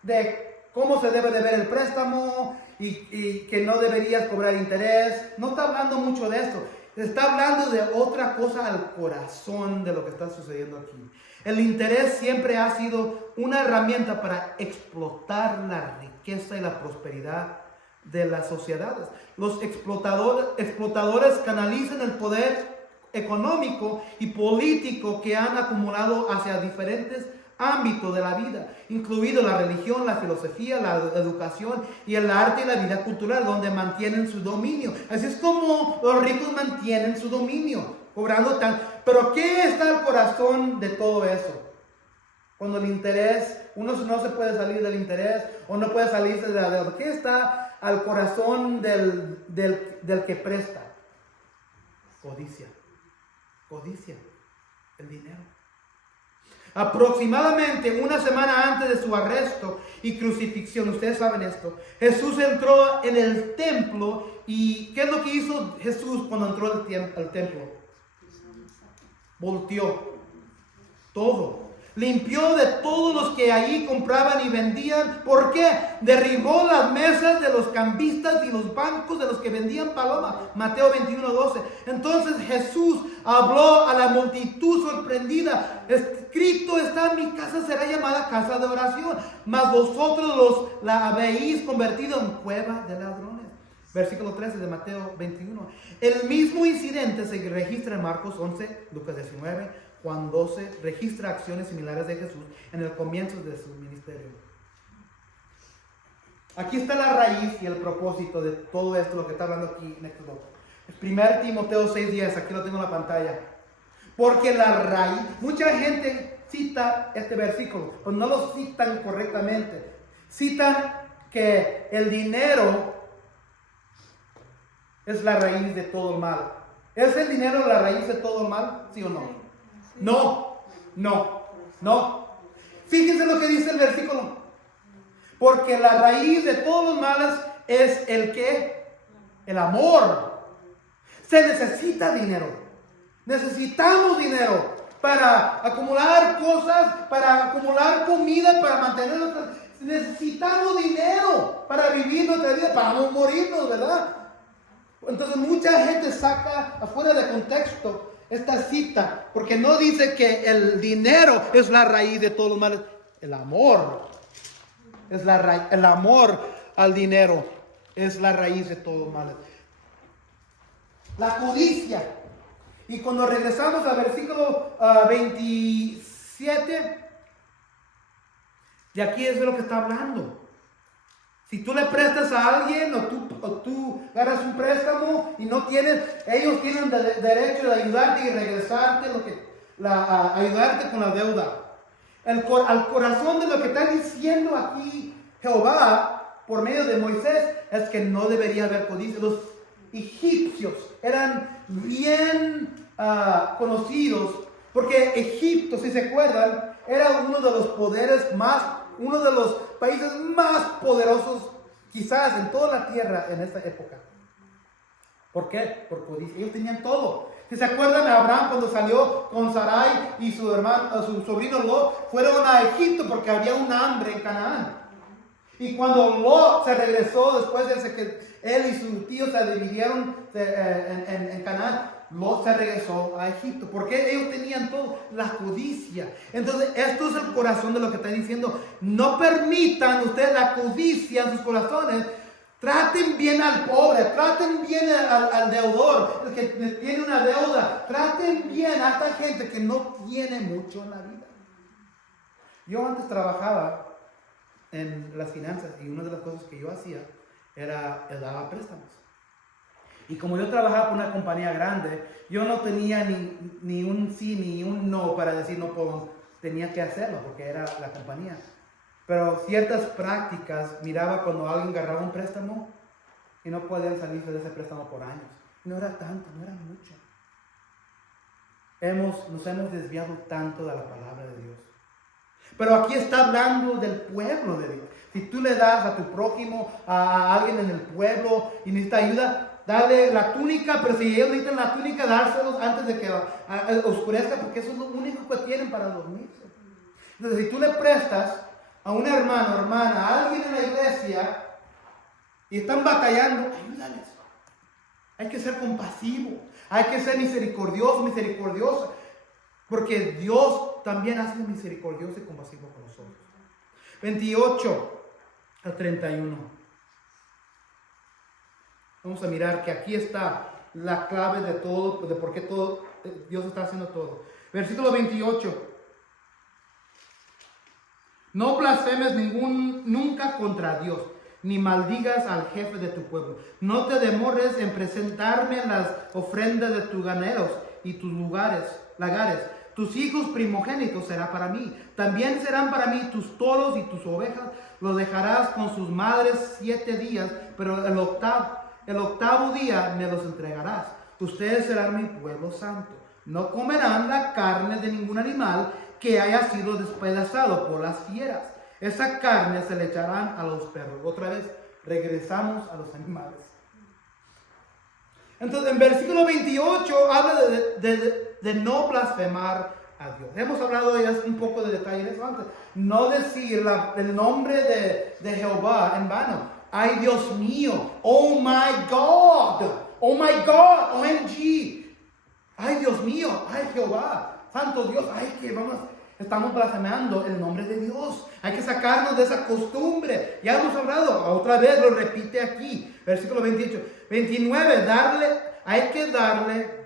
de cómo se debe de ver el préstamo y que no deberías cobrar interés. No está hablando mucho de esto. Está hablando de otra cosa al corazón de lo que está sucediendo aquí. El interés siempre ha sido una herramienta para explotar la riqueza y la prosperidad de las sociedades. Los explotadores canalizan el poder económico y político que han acumulado hacia diferentes ámbitos de la vida, incluido la religión, la filosofía, la educación y el arte y la vida cultural, donde mantienen su dominio. Así es como los ricos mantienen su dominio, cobrando tan... Pero ¿qué está el corazón de todo eso? Cuando el interés, uno no se puede salir del interés o no puede salirse de la deuda. ¿Qué está al corazón del que presta? Codicia. Codicia. El dinero. Aproximadamente una semana antes de su arresto y crucifixión, ustedes saben esto, Jesús entró en el templo. ¿Y qué es lo que hizo Jesús cuando entró al templo? Volteó todo. Limpió de todos los que allí compraban y vendían. ¿Por qué? Derribó las mesas de los cambistas y los bancos de los que vendían palomas. Mateo 21:12. Entonces Jesús habló a la multitud sorprendida. Escrito está: mi casa será llamada casa de oración, mas vosotros la habéis convertido en cueva de ladrones. Versículo 13 de Mateo 21. El mismo incidente se registra en Marcos 11, Lucas 19, Juan 12, registra acciones similares de Jesús en el comienzo de su ministerio. Aquí está la raíz y el propósito de todo esto, lo que está hablando aquí en Éxodo. 1 Timoteo 6:10, aquí lo tengo en la pantalla. Porque la raíz, mucha gente cita este versículo, pero no lo citan correctamente. Citan que el dinero es la raíz de todo el mal. ¿Es el dinero la raíz de todo el mal? ¿Sí o no? No. Fíjense lo que dice el versículo. Porque la raíz de todos los males es el ¿qué? El amor. Se necesita dinero. Necesitamos dinero para acumular cosas, para acumular comida, para mantenernos. Necesitamos dinero para vivir nuestra vida, para no morirnos, ¿verdad? Entonces mucha gente saca afuera de contexto esta cita, porque no dice que el dinero es la raíz de todos los males. El amor es la raíz. El amor al dinero es la raíz de todos los males. La codicia. Y cuando regresamos al versículo 27, de aquí es de lo que está hablando. Si tú le prestas a alguien o tú agarras un préstamo y no tienes, ellos tienen derecho de ayudarte y regresarte ayudarte con la deuda. Al corazón de lo que está diciendo aquí Jehová por medio de Moisés es que no debería haber codicia. Los egipcios eran bien conocidos porque Egipto, si se acuerdan, era uno de los uno de los países más poderosos quizás en toda la tierra en esta época. ¿Por qué? Por codicia. Ellos tenían todo. Si se acuerdan de Abraham cuando salió con Sarai y su sobrino Lot, fueron a Egipto porque había un hambre en Canaán. Y cuando Lot se regresó después de que él y su tío se dividieron en Canaán, Lot se regresó a Egipto, porque ellos tenían todo, la codicia. Entonces, esto es el corazón de lo que está diciendo. No permitan ustedes la codicia en sus corazones. Traten bien al pobre, traten bien al deudor, el que tiene una deuda. Traten bien a esta gente que no tiene mucho en la vida. Yo antes trabajaba en las finanzas y una de las cosas que yo hacía era daba préstamos. Y como yo trabajaba por una compañía grande, yo no tenía ni un sí ni un no para decir no puedo, tenía que hacerlo porque era la compañía. Pero ciertas prácticas miraba cuando alguien agarraba un préstamo y no podían salirse de ese préstamo por años. No era tanto, no era mucho. Nos hemos desviado tanto de la palabra de Dios. Pero aquí está hablando del pueblo de Dios. Si tú le das a tu prójimo, a alguien en el pueblo y necesita ayuda, dale la túnica, pero si ellos necesitan la túnica, dárselos antes de que oscurezca, porque eso es lo único que tienen para dormirse. Entonces, si tú le prestas a un hermano, hermana, a alguien en la iglesia y están batallando, ayúdales. Hay que ser compasivo, hay que ser misericordioso, misericordiosa, porque Dios también ha sido misericordioso y compasivo con nosotros. 28 al 31. Vamos a mirar que aquí está la clave de todo, de por qué todo, Dios está haciendo todo. Versículo 28. No blasfemes nunca contra Dios, ni maldigas al jefe de tu pueblo. No te demores en presentarme las ofrendas de tus ganaderos y tus lagares. Tus hijos primogénitos serán para mí. También serán para mí tus toros y tus ovejas. Los dejarás con sus madres 7 días, pero el octavo día me los entregarás. Ustedes serán mi pueblo santo. No comerán la carne de ningún animal que haya sido despedazado por las fieras. Esa carne se le echarán a los perros. Otra vez, regresamos a los animales. Entonces, en versículo 28 habla de no blasfemar a Dios. Hemos hablado ya un poco de detalle de eso antes. No decir el nombre de Jehová en vano. Ay, Dios mío. Oh my God. Oh my God. OMG. Ay, Dios mío. Ay, Jehová. Santo Dios. Ay, que estamos blasfemando el nombre de Dios. Hay que sacarnos de esa costumbre. Ya hemos hablado. Otra vez lo repite aquí. Versículo 28. 29. Hay que darle.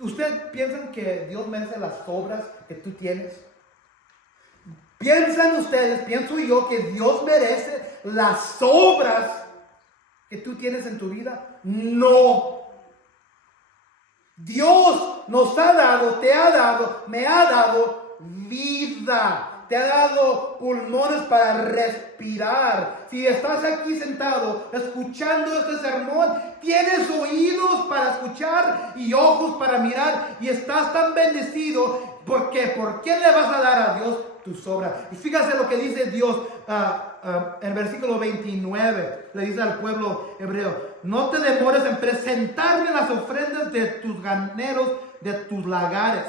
¿Ustedes piensan que Dios merece las obras que tú tienes? ¿Piensan ustedes, pienso yo, que Dios merece las obras que tú tienes en tu vida? No. Dios nos ha dado, te ha dado, me ha dado vida. Te ha dado pulmones para respirar. Si estás aquí sentado escuchando este sermón, tienes oídos para escuchar y ojos para mirar y estás tan bendecido. ¿Por qué? ¿Por qué le vas a dar a Dios tus obras? Y fíjate lo que dice Dios en el versículo 29. Le dice al pueblo hebreo: no te demores en presentarme las ofrendas de tus ganaderos, de tus lagares.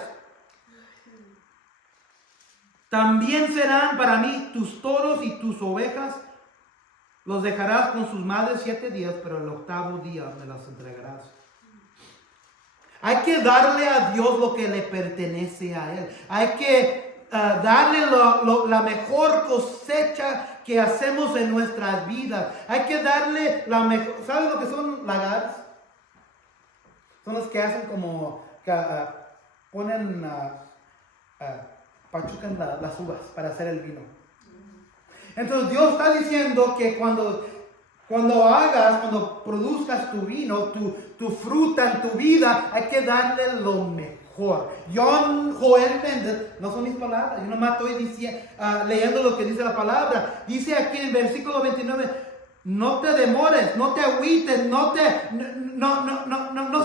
También serán para mí tus toros y tus ovejas. Los dejarás con sus madres 7 días, pero el octavo día me las entregarás. Hay que darle a Dios lo que le pertenece a Él. Hay que darle la mejor cosecha que hacemos en nuestras vidas. Hay que darle la mejor. ¿Saben lo que son lagares? Son los que hacen como ponen pachucan las uvas para hacer el vino. Entonces Dios está diciendo que cuando produzcas tu vino, tu fruta en tu vida, hay que darle lo mejor. Joel Méndez, no son mis palabras, yo nomás estoy leyendo lo que dice la palabra. Dice aquí en versículo 29, no te demores, no te agüites, no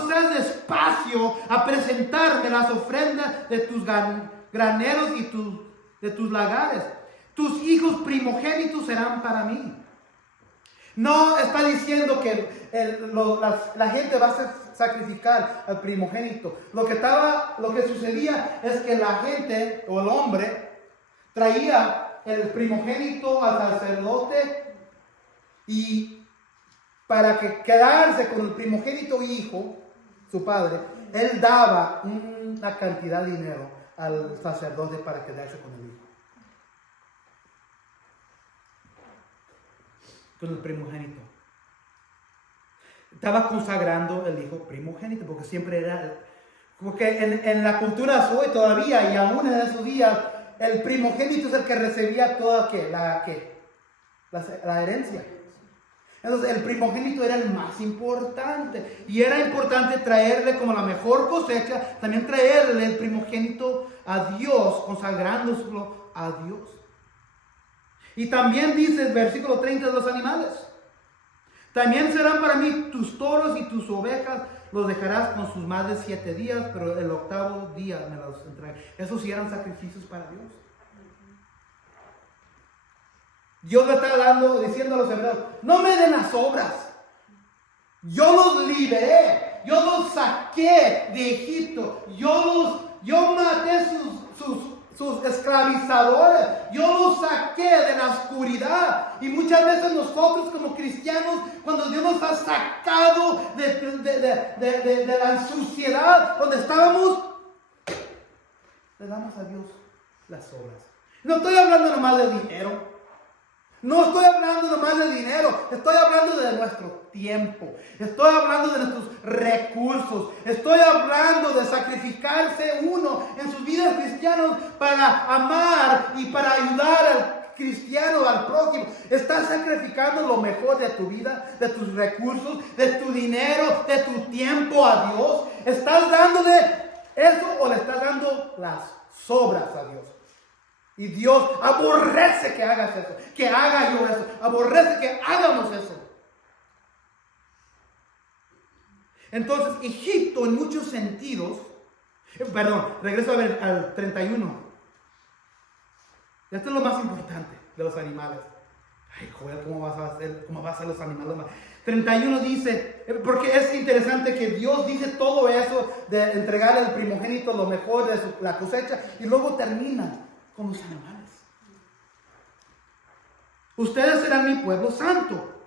seas despacio a presentarme las ofrendas de tus graneros y de tus lagares. Tus hijos primogénitos serán para mí. No está diciendo que la gente va a sacrificar al primogénito. Lo que sucedía es que la gente o el hombre traía el primogénito al sacerdote y para que quedarse con el primogénito hijo, su padre, él daba una cantidad de dinero al sacerdote para quedarse con el hijo. Con el primogénito. Estaba consagrando el hijo primogénito, porque siempre era, porque en la cultura hoy todavía, y aún en esos días, el primogénito es el que recibía toda la herencia. Entonces el primogénito era el más importante, y era importante traerle como la mejor cosecha, también traerle el primogénito a Dios, consagrándoselo a Dios. Y también dice el versículo 30 de los animales: también serán para mí tus toros y tus ovejas, los dejarás con sus madres 7 días, pero el 8º día me los entregaré. Esos sí eran sacrificios para Dios. Dios le está diciendo a los hebreos: no me den las obras. Yo los liberé, yo los saqué de Egipto, yo maté sus esclavizadores, yo los saqué de la oscuridad. Y muchas veces nosotros como cristianos, cuando Dios nos ha sacado de la suciedad donde estábamos, le damos a Dios las obras. No estoy hablando nomás de dinero. No estoy hablando nomás de dinero, estoy hablando de nuestro tiempo, estoy hablando de nuestros recursos, estoy hablando de sacrificarse uno en sus vidas cristianas para amar y para ayudar al cristiano, al prójimo. Estás sacrificando lo mejor de tu vida, de tus recursos, de tu dinero, de tu tiempo a Dios. ¿Estás dándole eso o le estás dando las sobras a Dios? Y Dios aborrece que hagas eso, que haga yo eso, aborrece que hagamos eso. Entonces, Egipto en muchos sentidos, regreso al 31. Esto es lo más importante de los animales. Ay, joder, ¿cómo vas a ser los animales? 31 dice, porque es interesante que Dios dice todo eso de entregar el primogénito, lo mejor de la cosecha, y luego termina con los animales. Ustedes serán mi pueblo santo.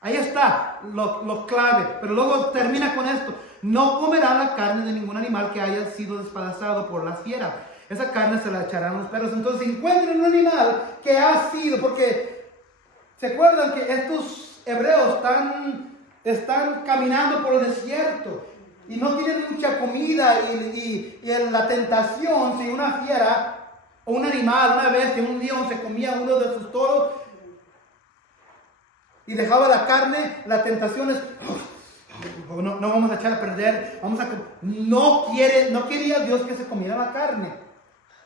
Ahí está lo clave. Pero luego termina con esto: no comerán la carne de ningún animal que haya sido despedazado por las fieras. Esa carne se la echarán a los perros. Entonces, si encuentran un animal que ha sido, porque se acuerdan que estos hebreos están caminando por el desierto y no tienen mucha comida, y en la tentación, si una fiera o un animal, una bestia, un león se comía uno de sus toros y dejaba la carne, la tentación es: no vamos a echar a perder, no quería Dios que se comiera la carne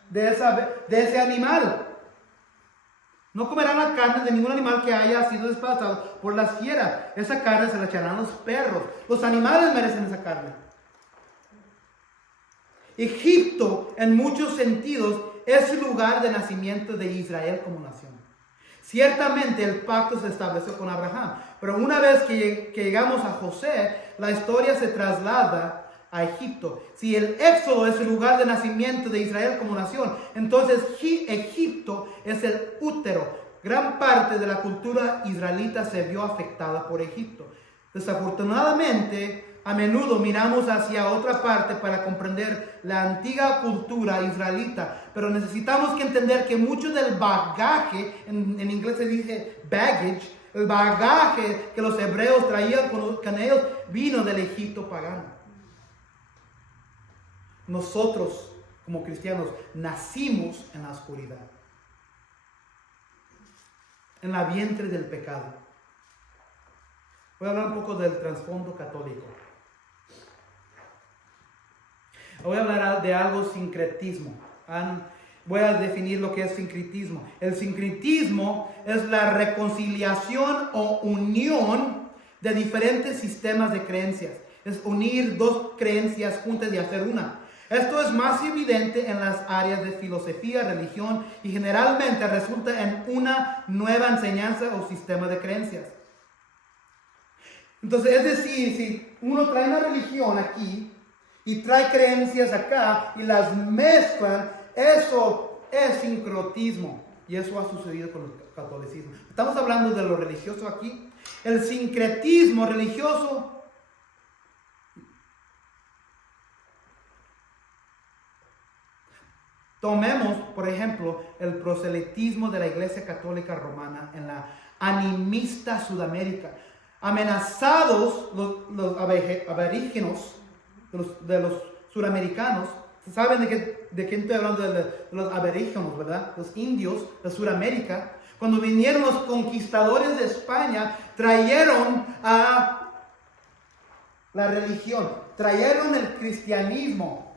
de ese animal. No comerán la carne de ningún animal que haya sido despedazado por las fieras. Esa carne se la echarán los perros. Los animales merecen esa carne. Egipto, en muchos sentidos, es el lugar de nacimiento de Israel como nación. Ciertamente el pacto se estableció con Abraham, pero una vez que llegamos a José, la historia se traslada a Egipto. Si el Éxodo es el lugar de nacimiento de Israel como nación, entonces Egipto es el útero. Gran parte de la cultura israelita se vio afectada por Egipto. Desafortunadamente, a menudo miramos hacia otra parte para comprender la antigua cultura israelita, pero necesitamos que entender que mucho del bagaje, en inglés se dice baggage, el bagaje que los hebreos traían con ellos vino del Egipto pagano. Nosotros, como cristianos, nacimos en la oscuridad, en la vientre del pecado. Voy a hablar un poco del trasfondo católico. Voy a hablar de algo sincretismo. Voy a definir lo que es sincretismo. El sincretismo es la reconciliación o unión de diferentes sistemas de creencias. Es unir dos creencias juntas y hacer una. Esto es más evidente en las áreas de filosofía, religión, y generalmente resulta en una nueva enseñanza o sistema de creencias. Entonces, es decir, si uno trae una religión aquí y trae creencias acá y las mezclan, eso es sincretismo. Y eso ha sucedido con el catolicismo. Estamos hablando de lo religioso aquí. El sincretismo religioso Tomemos, por ejemplo, el proselitismo de la Iglesia Católica Romana en la animista Sudamérica. Amenazados los aborígenes de los suramericanos. ¿Saben de quién estoy hablando? De los aborígenes, ¿verdad? Los indios de Sudamérica. Cuando vinieron los conquistadores de España, trajeron a la religión, trajeron el cristianismo.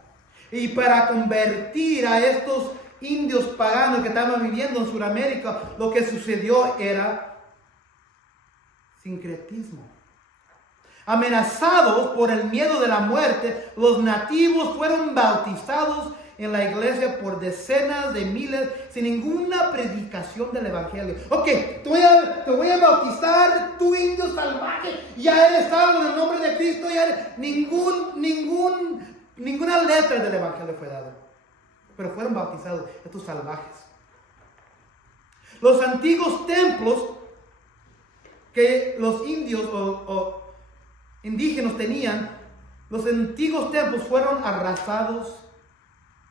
Y para convertir a estos indios paganos que estaban viviendo en Sudamérica, lo que sucedió era sincretismo. Amenazados por el miedo de la muerte, los nativos fueron bautizados en la iglesia por decenas de miles sin ninguna predicación del evangelio. Ok, te voy a bautizar, tú indio salvaje, ya eres salvo en el nombre de Cristo, ya eres... Ninguna letra del evangelio fue dada, pero fueron bautizados estos salvajes. Los antiguos templos que los indios o indígenas tenían, los antiguos templos fueron arrasados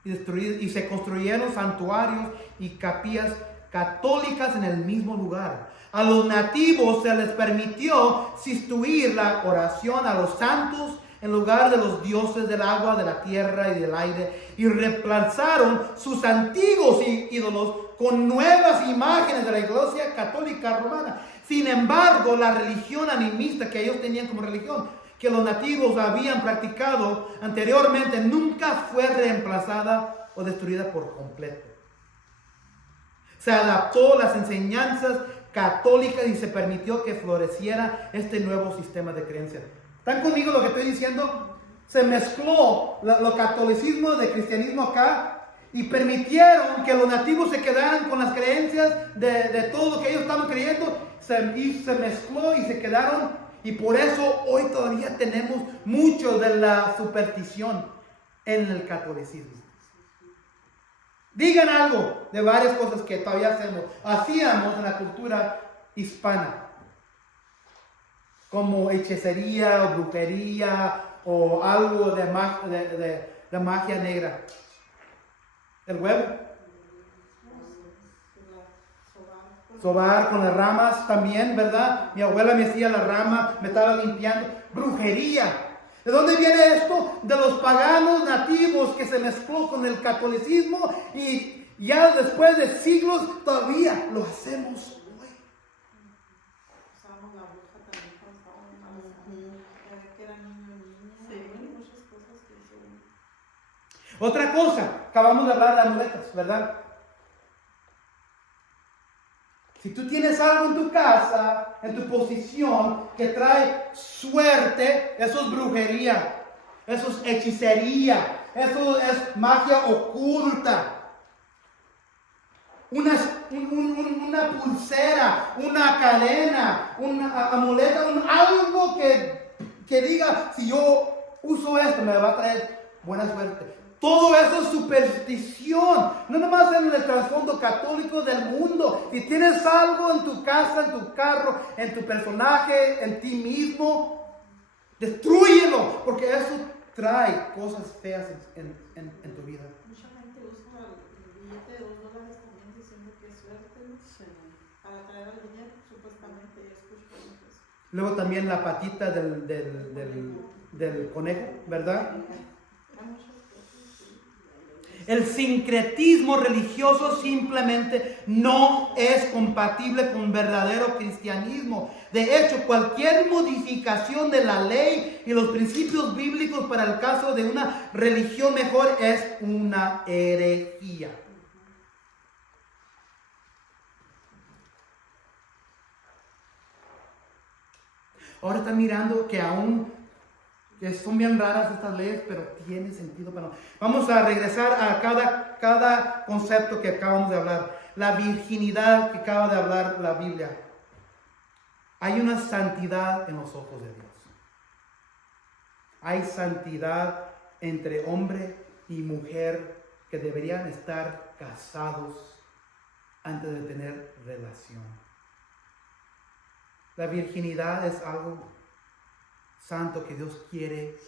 y destruidos, y se construyeron santuarios y capillas católicas en el mismo lugar. A los nativos se les permitió sustituir la oración a los santos en lugar de los dioses del agua, de la tierra y del aire, y reemplazaron sus antiguos ídolos con nuevas imágenes de la Iglesia Católica Romana. Sin embargo, la religión animista que ellos tenían como religión, que los nativos habían practicado anteriormente, nunca fue reemplazada o destruida por completo. Se adaptó a las enseñanzas católicas y se permitió que floreciera este nuevo sistema de creencias. ¿Están conmigo lo que estoy diciendo? Se mezcló lo catolicismo de cristianismo acá y permitieron que los nativos se quedaran con las creencias de todo lo que ellos estaban creyendo. Y se mezcló y se quedaron, y por eso hoy todavía tenemos mucho de la superstición en el catolicismo. Digan algo de varias cosas que todavía hacíamos en la cultura hispana, como hechicería o brujería o algo de magia negra. El huevo. Sobar con las ramas también, ¿verdad? Mi abuela me hacía la rama, me estaba limpiando. Brujería. ¿De dónde viene esto? De los paganos nativos que se mezcló con el catolicismo, y ya después de siglos todavía lo hacemos hoy. Usamos la bruja también cuando estábamos embarazada, que era niño y niña, muchas cosas que hicieron. Otra cosa, acabamos de hablar de amuletos, ¿verdad? Si tú tienes algo en tu casa, en tu posición, que trae suerte, eso es brujería, eso es hechicería, eso es magia oculta. Una pulsera, una cadena, una amuleta, algo que diga, si yo uso esto me va a traer buena suerte. Todo eso es superstición, no nomás en el trasfondo católico del mundo. Si tienes algo en tu casa, en tu carro, en tu personaje, en ti mismo, destrúyelo, porque eso trae cosas feas en tu vida. Mucha gente usa el billete de $2 también diciendo que es suerte, para traer al dinero, supuestamente. Yo escucho eso. Luego también la patita del conejo, ¿verdad? El sincretismo religioso simplemente no es compatible con verdadero cristianismo. De hecho, cualquier modificación de la ley y los principios bíblicos para el caso de una religión mejor es una herejía. Ahora están mirando que aún son bien raras estas leyes, pero tiene sentido para nosotros. Vamos a regresar a cada concepto que acabamos de hablar. La virginidad que acaba de hablar la Biblia. Hay una santidad en los ojos de Dios. Hay santidad entre hombre y mujer que deberían estar casados antes de tener relación. La virginidad es algo santo que Dios quiere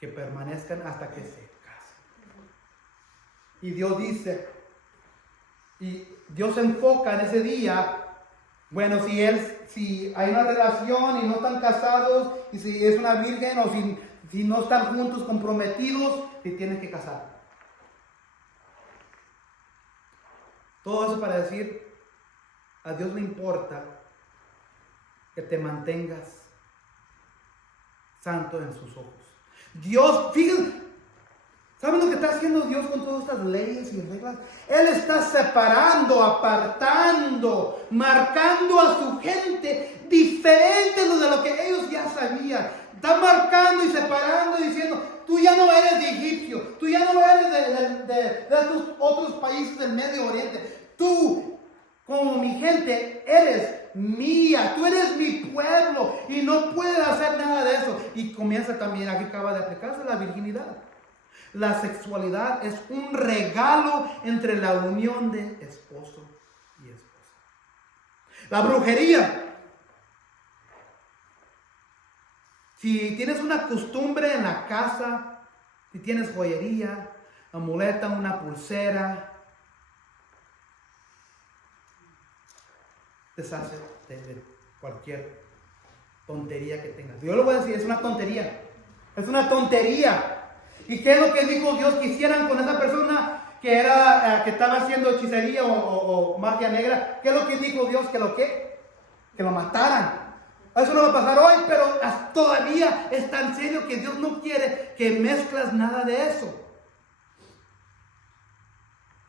que permanezcan hasta que se casen. Y Dios dice, y Dios se enfoca en ese día, bueno, si hay una relación y no están casados, y si es una virgen o si no están juntos, comprometidos, se tienen que casar. Todo eso para decir, a Dios le importa que te mantengas santo en sus ojos. Dios, fíjense, ¿saben lo que está haciendo Dios con todas estas leyes y reglas? Él está separando, apartando, marcando a su gente diferente de lo que ellos ya sabían. Está marcando y separando y diciendo, tú ya no eres de egipcio, tú ya no eres de estos otros países del Medio Oriente. Tú, como mi gente, eres mía, tú eres mi pueblo y no puedes hacer nada de eso. Y comienza también, aquí acaba de aplicarse la virginidad. La sexualidad es un regalo entre la unión de esposo y esposa. La brujería. Si tienes una costumbre en la casa, si tienes joyería, amuleta, una pulsera, deshace de cualquier tontería que tengas. Yo lo voy a decir, es una tontería. Es una tontería. ¿Y qué es lo que dijo Dios que hicieran con esa persona que estaba haciendo hechicería o magia negra? ¿Qué es lo que dijo Dios? Que lo mataran. Eso no va a pasar hoy, pero todavía es tan serio que Dios no quiere que mezclas nada de eso.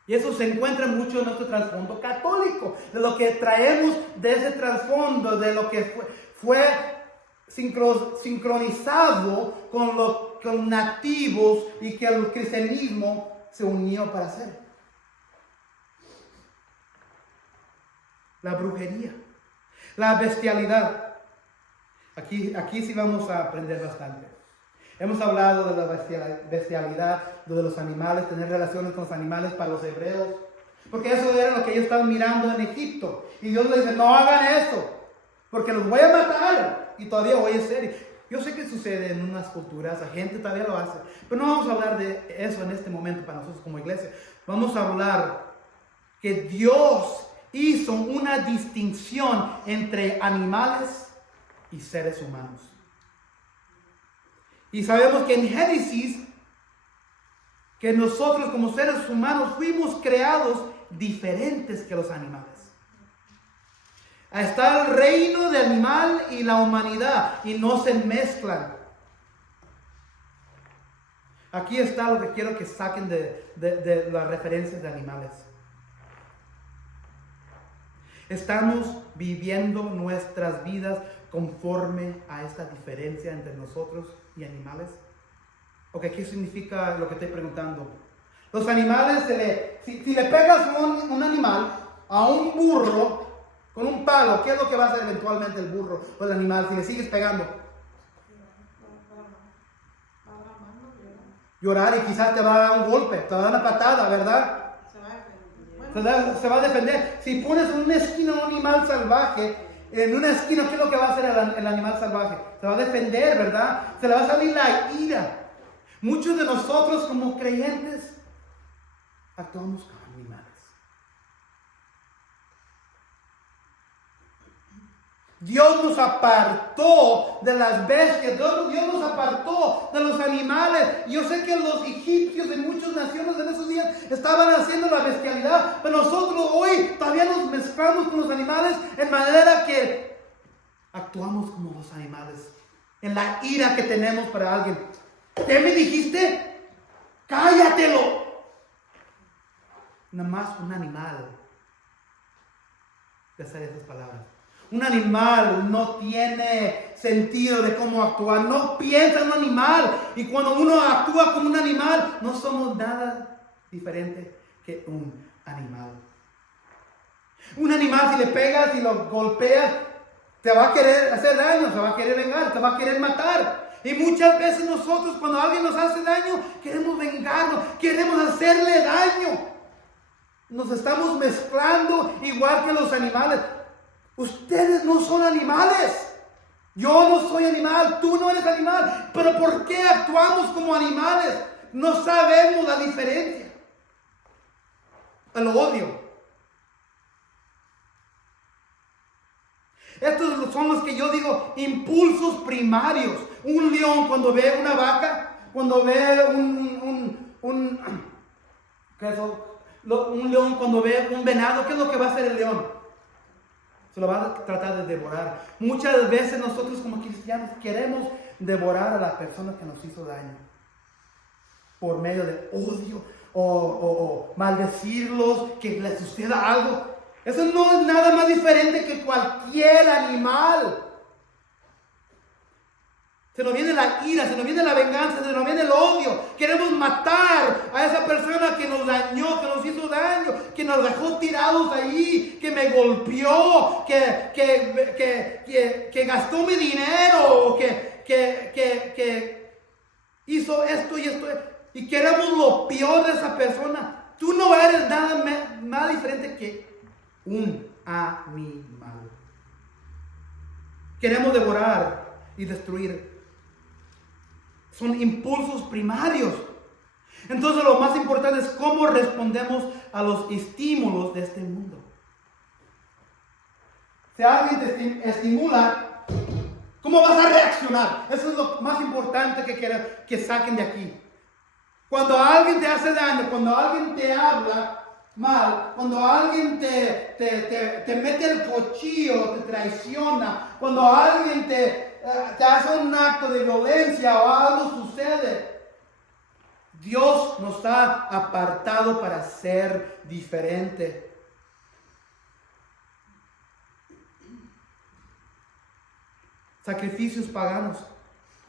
Y eso se encuentra mucho en nuestro trasfondo católico, de lo que traemos de ese trasfondo, de lo que fue sincronizado con los nativos y que el cristianismo se unió para hacer. La brujería, la bestialidad. Aquí sí vamos a aprender bastante. Hemos hablado de la bestialidad, de los animales, tener relaciones con los animales para los hebreos. Porque eso era lo que ellos estaban mirando en Egipto. Y Dios les dice, no hagan eso, porque los voy a matar. Y todavía voy a ser. Yo sé que sucede en unas culturas, la gente todavía lo hace. Pero no vamos a hablar de eso en este momento para nosotros como iglesia. Vamos a hablar que Dios hizo una distinción entre animales y seres humanos. Y sabemos que en Génesis, que nosotros como seres humanos fuimos creados diferentes que los animales. Está el reino del animal y la humanidad y no se mezclan. Aquí está lo que quiero que saquen de las referencias de animales. Estamos viviendo nuestras vidas conforme a esta diferencia entre nosotros y animales. Ok, ¿qué significa lo que estoy preguntando? Los animales, si le pegas un animal a un burro con un palo, ¿qué es lo que va a hacer eventualmente el burro o el animal si le sigues pegando? Llorar y quizás te va a dar un golpe, te va a dar una patada, ¿verdad? Se va a defender. Si pones en una esquina un animal salvaje, en una esquina, ¿qué es lo que va a hacer el animal salvaje? Se va a defender, ¿verdad? Se le va a salir la ira. Muchos de nosotros como creyentes actuamos como animales. Dios nos apartó de las bestias, Dios nos apartó de los animales. Yo sé que los egipcios de muchas naciones en esos días estaban haciendo la bestialidad, pero nosotros hoy todavía nos mezclamos con los animales en manera que actuamos como los animales, en la ira que tenemos para alguien. ¿Qué me dijiste? ¡Cállatelo! Nada más un animal de hacer esas palabras. Un animal no tiene sentido de cómo actuar, no piensa en un animal. Y cuando uno actúa como un animal, no somos nada diferente que un animal. Un animal, si le pegas y lo golpeas, te va a querer hacer daño, se va a querer vengar, te va a querer matar. Y muchas veces nosotros, cuando alguien nos hace daño, queremos vengarnos, queremos hacerle daño. Nos estamos mezclando igual que los animales. Ustedes no son animales. Yo no soy animal, tú no eres animal. Pero ¿por qué actuamos como animales? No sabemos la diferencia. el odio. Estos son los que yo digo impulsos primarios. Un león cuando ve una vaca, cuando ve un león cuando ve un venado, ¿qué es lo que va a hacer el león? Se lo va a tratar de devorar. Muchas veces nosotros como cristianos queremos devorar a la persona que nos hizo daño por medio de odio o maldecirlos, que les suceda algo. Eso no es nada más diferente que cualquier animal. Se nos viene la ira, se nos viene la venganza, se nos viene el odio. Queremos matar a esa persona que nos dañó, que nos hizo daño, que nos dejó tirados ahí, que me golpeó, que gastó mi dinero, que hizo esto y esto. Y queremos lo peor de esa persona. Tú no eres nada diferente que un animal. Queremos devorar y destruir. Son impulsos primarios. Entonces lo más importante es cómo respondemos a los estímulos de este mundo. Si alguien te estimula, ¿cómo vas a reaccionar? Eso es lo más importante que saquen de aquí. Cuando alguien te hace daño, cuando alguien te habla mal, cuando alguien te mete el cuchillo, te traiciona, cuando alguien te hace un acto de violencia o algo sucede, Dios nos ha apartado para ser diferente. Sacrificios paganos.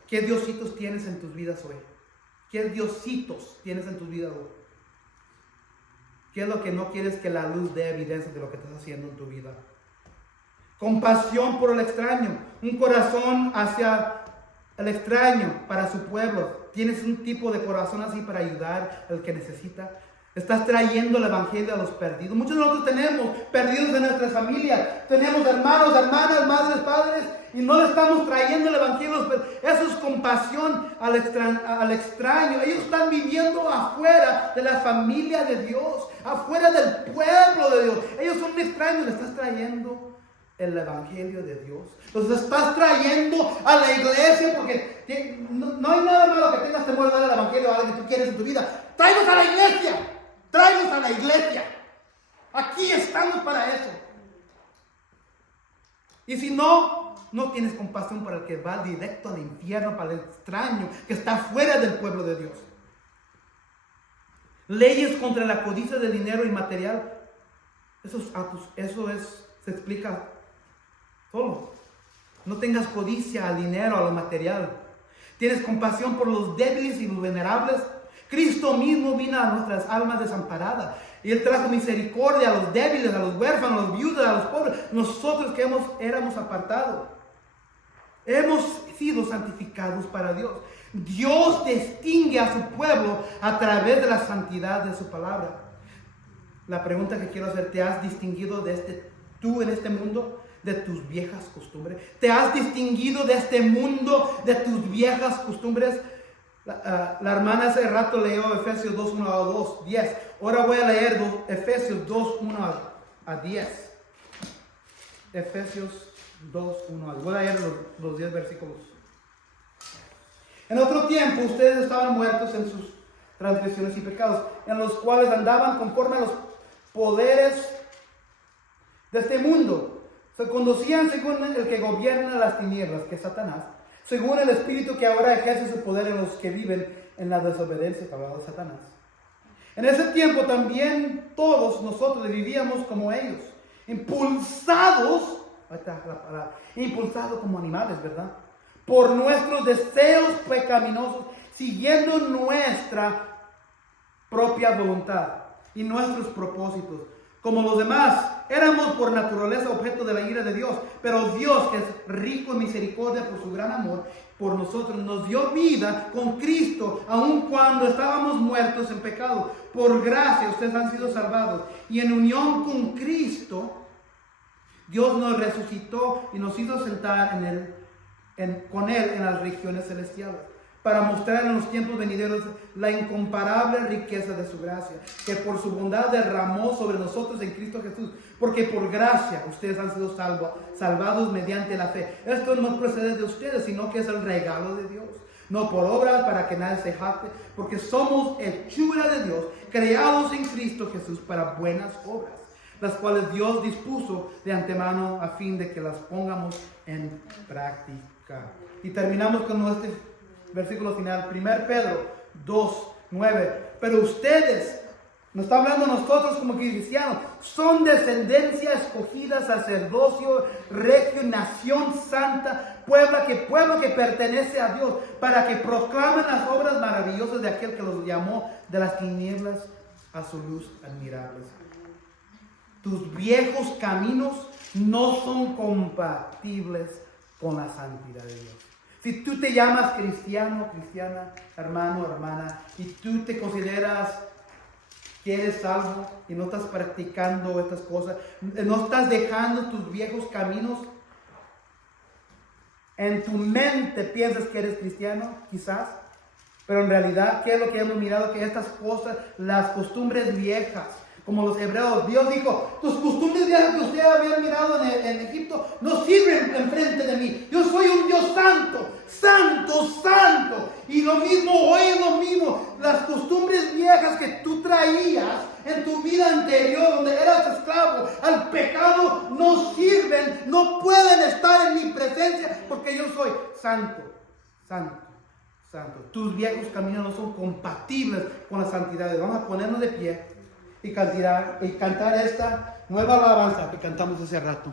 ¿Qué diositos tienes en tus vidas hoy? ¿Qué diositos tienes en tus vidas hoy? ¿Qué es lo que no quieres que la luz dé evidencia de lo que estás haciendo en tu vida? Compasión por el extraño, un corazón hacia el extraño, para su pueblo. ¿Tienes un tipo de corazón así para ayudar al que necesita? Estás trayendo el evangelio a los perdidos. Muchos de nosotros tenemos perdidos de nuestras familias. Tenemos hermanos, hermanas, madres, padres, y no le estamos trayendo el evangelio a los perdidos. Eso es compasión al extraño. Ellos están viviendo afuera de la familia de Dios, afuera del pueblo de Dios. Ellos son extraños. Le estás trayendo el evangelio de Dios. Los estás trayendo a la iglesia porque no hay nada malo que tengas temor de dar el evangelio a alguien que tú quieres en tu vida. Tráenos a la iglesia. Tráenos a la iglesia. Aquí estamos para eso. Y si no tienes compasión para el que va directo al infierno, para el extraño que está fuera del pueblo de Dios. Leyes contra la codicia del dinero y material. Se explica solo. No tengas codicia al dinero, a lo material. Tienes compasión por los débiles y los venerables. Cristo mismo vino a nuestras almas desamparadas. Y Él trajo misericordia a los débiles, a los huérfanos, a los viudos, a los pobres. Nosotros que éramos apartados. Hemos sido santificados para Dios. Dios distingue a su pueblo a través de la santidad de su palabra. La pregunta que quiero hacer, ¿te has distinguido tú en este mundo de tus viejas costumbres? ¿Te has distinguido de este mundo de tus viejas costumbres? La hermana hace rato leyó Efesios 2, 1 a 2, 10. Ahora voy a leer Efesios 2, 1 a 10. Efesios 2, 1 a 10. Voy a leer los 10 versículos. En otro tiempo ustedes estaban muertos en sus transgresiones y pecados, en los cuales andaban conforme a los poderes de este mundo. Se conducían según el que gobierna las tinieblas, que es Satanás, según el espíritu que ahora ejerce su poder en los que viven en la desobediencia de Satanás. En ese tiempo también todos nosotros vivíamos como ellos, impulsados como animales, ¿verdad? Por nuestros deseos pecaminosos, siguiendo nuestra propia voluntad y nuestros propósitos. Como los demás, éramos por naturaleza objeto de la ira de Dios, pero Dios, que es rico en misericordia por su gran amor por nosotros, nos dio vida con Cristo, aun cuando estábamos muertos en pecado. Por gracia ustedes han sido salvados, y en unión con Cristo, Dios nos resucitó y nos hizo sentar con Él en las regiones celestiales. para mostrar en los tiempos venideros la incomparable riqueza de su gracia, que por su bondad derramó sobre nosotros en Cristo Jesús, porque por gracia ustedes han sido salvados mediante la fe. Esto no procede de ustedes, sino que es el regalo de Dios, no por obras para que nadie se jacte, porque somos hechura de Dios, creados en Cristo Jesús para buenas obras, las cuales Dios dispuso de antemano a fin de que las pongamos en práctica. Y terminamos con este versículo final, 1 Pedro 2, 9. Pero ustedes, nos está hablando nosotros como cristianos, son descendencia escogida, sacerdocio regio, nación santa, pueblo que pertenece a Dios, para que proclamen las obras maravillosas de aquel que los llamó de las tinieblas a su luz admirable. Tus viejos caminos no son compatibles con la santidad de Dios. Si tú te llamas cristiano, cristiana, hermano, hermana, y tú te consideras que eres salvo y no estás practicando estas cosas, no estás dejando tus viejos caminos, en tu mente piensas que eres cristiano, quizás, pero en realidad, ¿qué es lo que hemos mirado? Que estas cosas, las costumbres viejas, como los hebreos, Dios dijo, tus costumbres viejas que ustedes habían mirado en Egipto no sirven enfrente de mí. Yo soy un Dios santo, santo, santo. Y lo mismo, hoy es lo mismo. Las costumbres viejas que tú traías en tu vida anterior, donde eras esclavo al pecado, no sirven, no pueden estar en mi presencia, porque yo soy santo, santo, santo. Tus viejos caminos no son compatibles con la santidad. Vamos a ponernos de pie y cantar esta nueva alabanza que cantamos hace rato.